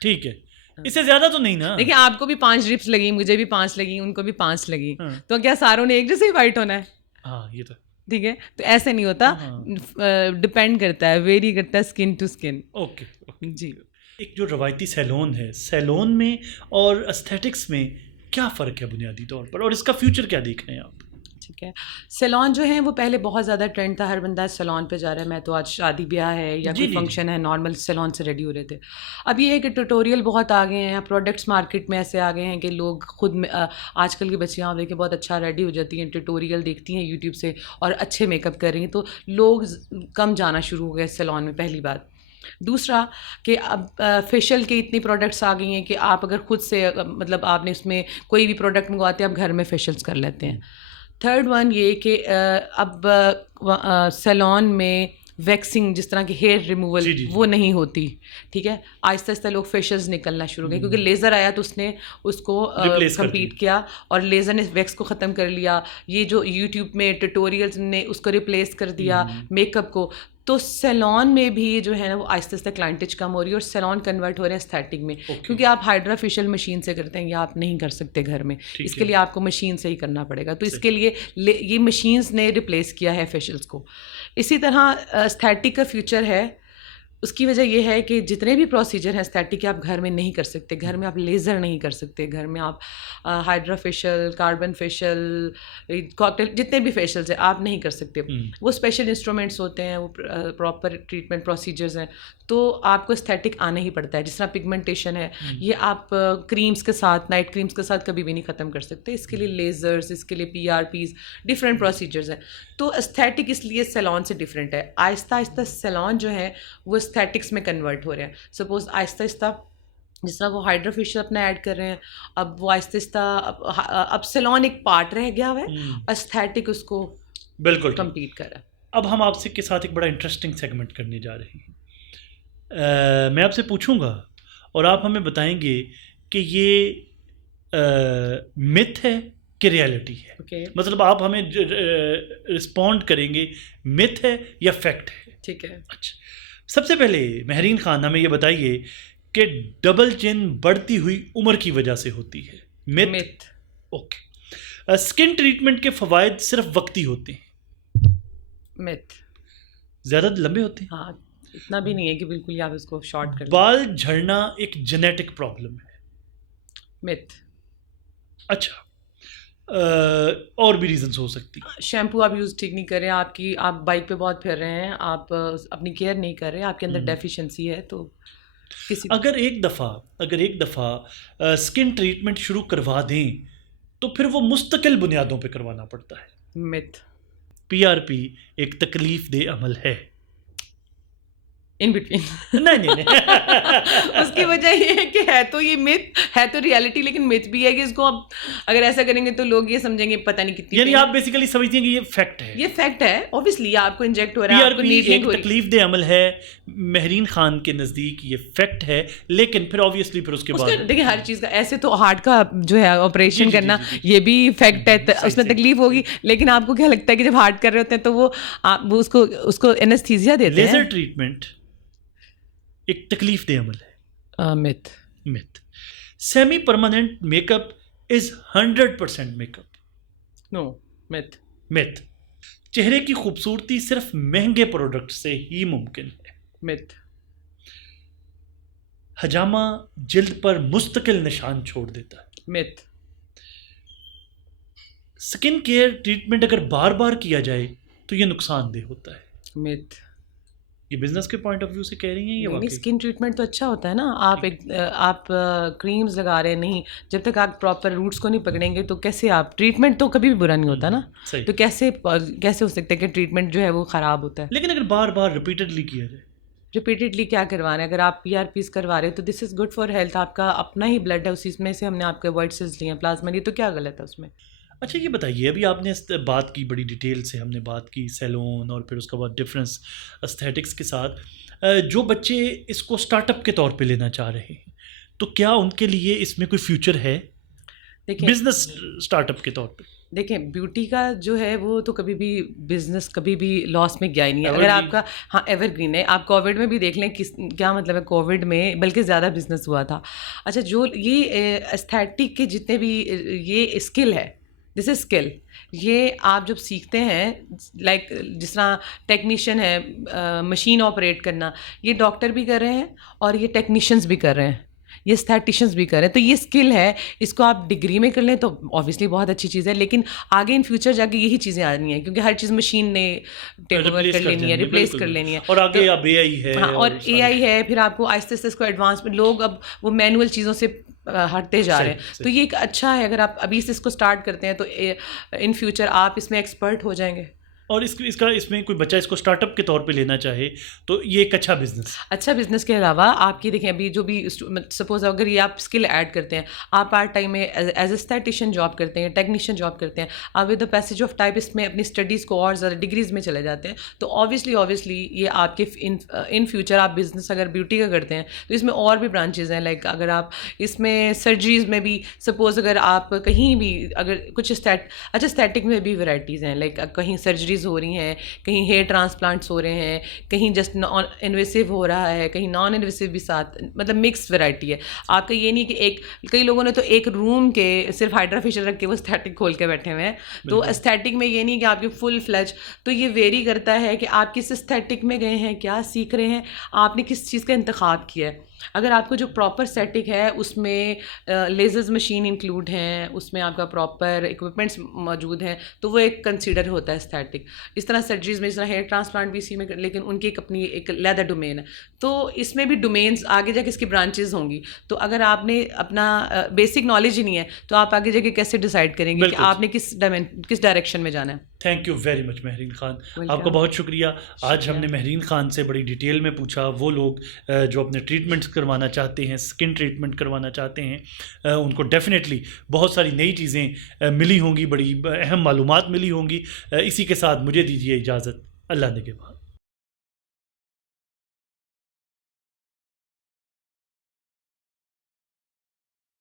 ठीक है, इससे ज्यादा तो नहीं ना। देखिए आपको भी 5 ड्रिप्स लगी, मुझे भी 5 लगी, उनको भी 5 लगी, तो क्या सारों ने एक जैसे ही वाइट होना है? हाँ ये तो ठीक है, तो ऐसे नहीं होता, डिपेंड करता है, वेरी करता है स्किन टू स्किन। ओके जी। एक जो रवायती सैलून है, सैलून में और एस्थेटिक्स में क्या फ़र्क है बुनियादी तौर पर, और इसका फ्यूचर क्या देख रहे हैं आप? ठीक है, सैलून जो है वो पहले बहुत ज़्यादा ट्रेंड था, हर बंदा सैलून पे जा रहा है, मैं तो आज शादी ब्याह है या कोई फंक्शन है नॉर्मल सैलून से रेडी हो रहे थे। अब ये है कि ट्यूटोरियल बहुत आ गए हैं, प्रोडक्ट्स मार्केट में ऐसे आ गए हैं कि लोग खुद में आजकल की बच्चियाँ आप देखिए बहुत अच्छा रेडी हो जाती हैं, ट्यूटोरियल देखती हैं यूट्यूब से और अच्छे मेकअप कर रही हैं, तो लोग कम जाना शुरू हो गए सैलून में, पहली बात। दूसरा कि अब फेशियल के इतनी प्रोडक्ट्स आ गई हैं कि आप अगर खुद से मतलब आपने उसमें कोई भी प्रोडक्ट मंगवाते हैं, आप घर में फेशियल्स कर लेते हैं। थर्ड वन ये कि अब सैलून में वैक्सिंग जिस तरह की हेयर रिमूवल वो नहीं होती, ठीक है। आहिस्ता आहिस्ता लोग फेशियल्स निकलना शुरू हो गए, क्योंकि लेज़र आया तो उसने उसको कम्पीट किया और लेज़र ने वैक्स को ख़त्म कर लिया। ये जो यूट्यूब में ट्यूटोरियल्स ने उसको रिप्लेस कर दिया मेकअप को। तो सैलून में भी जो है ना वो आहिस्ता आहिस्ता क्लाइंटेज कम हो रही है और सैलून कन्वर्ट हो रहे हैं एस्थेटिक में, क्योंकि आप हाइड्रा फेशियल मशीन से करते हैं, या आप नहीं कर सकते घर में, इसके लिए आपको मशीन से ही करना पड़ेगा। तो इसके लिए ये मशीन्स ने रिप्लेस किया है फेशियल्स को। इसी तरह एस्थेटिक का फ्यूचर है, उसकी वजह यह है कि जितने भी प्रोसीजर हैं एस्थेटिक के आप घर में नहीं कर सकते, घर में आप लेज़र नहीं कर सकते, घर में आप hydra facial, carbon facial, cocktail, जितने भी फेशियल्स हैं आप नहीं कर सकते। वो स्पेशल इंस्ट्रूमेंट्स होते हैं, वो प्रॉपर ट्रीटमेंट प्रोसीजर्स हैं, तो आपको एस्थेटिक आना ही पड़ता है। जिस तरह पिगमेंटेशन है, ये आप क्रीम्स के साथ, नाइट क्रीम्स के साथ कभी भी नहीं ख़त्म कर सकते, इसके लिए लेज़र्स, इसके लिए PRPs, डिफरेंट प्रोसीजर्स हैं। तो एस्थेटिक इसलिए सैलून से डिफरेंट है। आहिस्ता आहिस्ता सैलून जो है वो एस्थेटिक्स में कन्वर्ट हो रहे हैं। सपोज आहिस्ता आहिस्ता जिस तरह वो हाइड्रा फेशियल अपना ऐड कर रहे हैं, अब वो आहिस्ता आहिस्ता अब सैलून एक पार्ट रह गया हुआ है, एस्थेटिक उसको बिल्कुल कम्पीट कर रहा है। अब हम आपसे के साथ एक बड़ा इंटरेस्टिंग सेगमेंट करने जा रहे हैं। मैं आपसे पूछूंगा और आप हमें बताएंगे कि ये मिथ है कि रियलिटी है। मतलब आप हमें रिस्पॉन्ड करेंगे मिथ है या फैक्ट है। ठीक है। अच्छा, सबसे पहले महरीन खान हमें ये बताइए कि डबल चिन बढ़ती हुई उम्र की वजह से होती है। मिथ। ओके। स्किन ट्रीटमेंट के फवायद सिर्फ वक्ती होते हैं। मिथ। ज़्यादा लंबे होते हैं? हाँ, इतना भी नहीं है कि बिल्कुल आप इसको शॉर्ट कर। बाल झड़ना एक जेनेटिक प्रॉब्लम है। मिथ। अच्छा, और भी रीजंस हो सकती है। शैम्पू आप यूज़ ठीक नहीं कर रहे हैं, आप बाइक पे बहुत फिर रहे हैं, आप अपनी केयर नहीं कर रहे, आपके अंदर डेफिशिएंसी है, तो अगर एक दफ़ा स्किन ट्रीटमेंट शुरू करवा दें तो फिर वो मुस्तकिल बुनियादों पे करवाना पड़ता है। मिथ। PRP एक तकलीफ दे अमल है। इन बिटवीन नहीं उसकी वजह ये है कि है तो ये मिथ है, तो रियलिटी, लेकिन मिथ भी है कि इसको अब अगर ऐसा करेंगे तो लोग ये समझेंगे पता नहीं कितनी, यानी आप बेसिकली समझती हैं कि ये फैक्ट है। ये फैक्ट है, ऑब्वियसली आपको इंजेक्ट हो रहा है, आपको एक तकलीफ दे अमल है। महरीन खान के नज़दीक ये फैक्ट है, लेकिन फिर ऑब्वियसली फिर उसके बाद देखिए हर चीज़ का, ऐसे तो हार्ट का जो है ऑपरेशन करना ये भी फैक्ट है, उसमें तकलीफ होगी, लेकिन आपको क्या लगता है कि जब हार्ट कर रहे होते हैं तो वो उसको एनेस्थीसिया देते हैं। लेजर ट्रीटमेंट एक तकलीफ दे अमल है। Myth. Semi permanent makeup is 100% makeup. No, myth. चेहरे की खूबसूरती सिर्फ महंगे प्रोडक्ट से ही मुमकिन है। मिथ। हजामा जिल्द पर मुस्तकिल निशान छोड़ देता है। मिथ। स्किन केयर ट्रीटमेंट अगर बार बार किया जाए तो यह नुकसानदेह होता है। मिथ। ये बिजनेस के पॉइंट ऑफ व्यू से कह रही हैं? ये नहीं, वाकई स्किन ट्रीटमेंट तो अच्छा होता है ना। आप क्रीम्स लगा रहे हैं, नहीं, जब तक आप प्रॉपर रूट्स को नहीं पकड़ेंगे तो कैसे आप ट्रीटमेंट तो कभी भी बुरा नहीं होता ना। सही। तो कैसे कैसे हो सकता है कि ट्रीटमेंट जो है वो ख़राब होता है। लेकिन अगर बार बार रिपीटेडली किया जाए, रिपीटेडली क्या करवा रहे हैं? अगर आप PRPs करवा रहे हैं तो this is good for health. आपका अपना ही ब्लड है, उसी में से हमने आपके वाइट सेल्स लिए हैं, प्लाज्मा लिए, तो क्या गलत है उसमें? अच्छा ये बताइए, अभी आपने इस बात की, बड़ी डिटेल से हमने बात की सैलून और फिर उसके बाद डिफरेंस एस्थेटिक्स के साथ, जो बच्चे इसको स्टार्टअप के तौर पे लेना चाह रहे हैं, तो क्या उनके लिए इसमें कोई फ्यूचर है देखिए बिजनेस स्टार्टअप के तौर पे? देखें, ब्यूटी का जो है वो तो कभी भी बिजनेस कभी भी लॉस में गया ही नहीं है। अगर एवरग्रीन। आपका, हाँ, एवरग्रीन है। आप कोविड में भी देख लें किस क्या मतलब है, कोविड में बल्कि ज़्यादा बिजनेस हुआ था। अच्छा, जो ये एस्थेटिक के जितने भी ये स्किल है, दिस इज स्किल। ये आप जब सीखते हैं, लाइक जिस तरह टेक्नीशियन है, मशीन ऑपरेट करना, ये डॉक्टर भी कर रहे हैं और ये टेक्नीशियंस भी कर रहे हैं, ये एस्थेटिशियंस भी कर रहे हैं। तो ये स्किल है, इसको आप डिग्री में कर लें तो ऑब्वियसली बहुत अच्छी चीज़ है, लेकिन आगे इन फ्यूचर जाके यही चीज़ें आनी है, क्योंकि हर चीज़ मशीन ने टेक ओवर कर लेनी है, रिप्लेस कर लेनी है। और आगे तो अब AI है। हाँ, और AI है, फिर आपको आहिस्ते आहिस्ते इसको एडवांस में लोग अब वो मैनुअल चीज़ों से हटते जा रहे हैं। तो ये एक अच्छा है, अगर आप अभी से इसको स्टार्ट करते हैं तो इन फ्यूचर आप इसमें एक्सपर्ट हो जाएंगे। और इसमें कोई बच्चा इसको स्टार्टअप के तौर पे लेना चाहे तो ये एक अच्छा बिजनेस के अलावा आपकी देखें, अभी जो भी सपोज अगर ये आप स्किल ऐड करते हैं, आप पार्ट टाइम में एज एस्थेटिशियन जॉब करते हैं, टेक्नीशियन जॉब करते हैं, आप with the passage of time इसमें अपनी स्टडीज़ को और ज़्यादा डिग्रीज में चले जाते हैं, तो ऑब्वियसली ये आपके इन फ्यूचर आप बिजनेस अगर ब्यूटी का करते हैं तो इसमें और भी ब्रांचेज हैं। लाइक अगर आप इसमें सर्जरीज में भी, सपोज अगर आप कहीं भी अगर कुछ एस्थेटिक में भी वैराइटीज़ हैं, लाइक कहीं सर्जरी हो रही हैं, कहीं हेयर ट्रांसप्लांट्स हो रहे हैं, कहीं जस्ट नॉन इन्वेसिव हो रहा है, कहीं नॉन इन्वेसिव भी साथ, मतलब मिक्स वैरायटी है। आपका ये नहीं कि कई लोगों ने तो एक रूम के सिर्फ हाइड्रा फेशियल रख के वो एस्थेटिक खोल के बैठे हुए हैं। तो एस्थेटिक में ये नहीं कि आपकी फुल फ्लैज, तो ये वेरी करता है कि आप किस एस्थेटिक में गए हैं, क्या सीख रहे हैं, आपने किस चीज़ का इंतखाब किया है। अगर आपको जो प्रॉपर एस्थेटिक है उसमें लेजर्स मशीन इंक्लूड हैं, उसमें आपका प्रॉपर इक्विपमेंट्स मौजूद हैं, तो वो एक कंसीडर होता है एस्थेटिक। इस तरह सर्जरीज में, इस तरह हेयर ट्रांसप्लांट भी इसी में, लेकिन उनकी एक अपनी एक लैदर डोमेन है। तो इसमें भी डोमेन्स आगे जाके इसकी ब्रांचेज होंगी। तो अगर आपने अपना बेसिक नॉलेज ही नहीं है तो आप आगे जाके कैसे डिसाइड करेंगे कि आपने किस डायरेक्शन में जाना है। Thank you very much Mahreen Khan, आपका बहुत शुक्रिया। आज हमने महरीन खान से बड़ी डिटेल में पूछा, वो लोग जो अपने ट्रीटमेंट्स करवाना चाहते हैं, स्किन ट्रीटमेंट करवाना चाहते हैं, उनको डेफिनेटली बहुत सारी नई चीज़ें मिली होंगी, बड़ी अहम मालूमात मिली होंगी। इसी के साथ मुझे दीजिए इजाज़त, अल्लाह ने के बाद।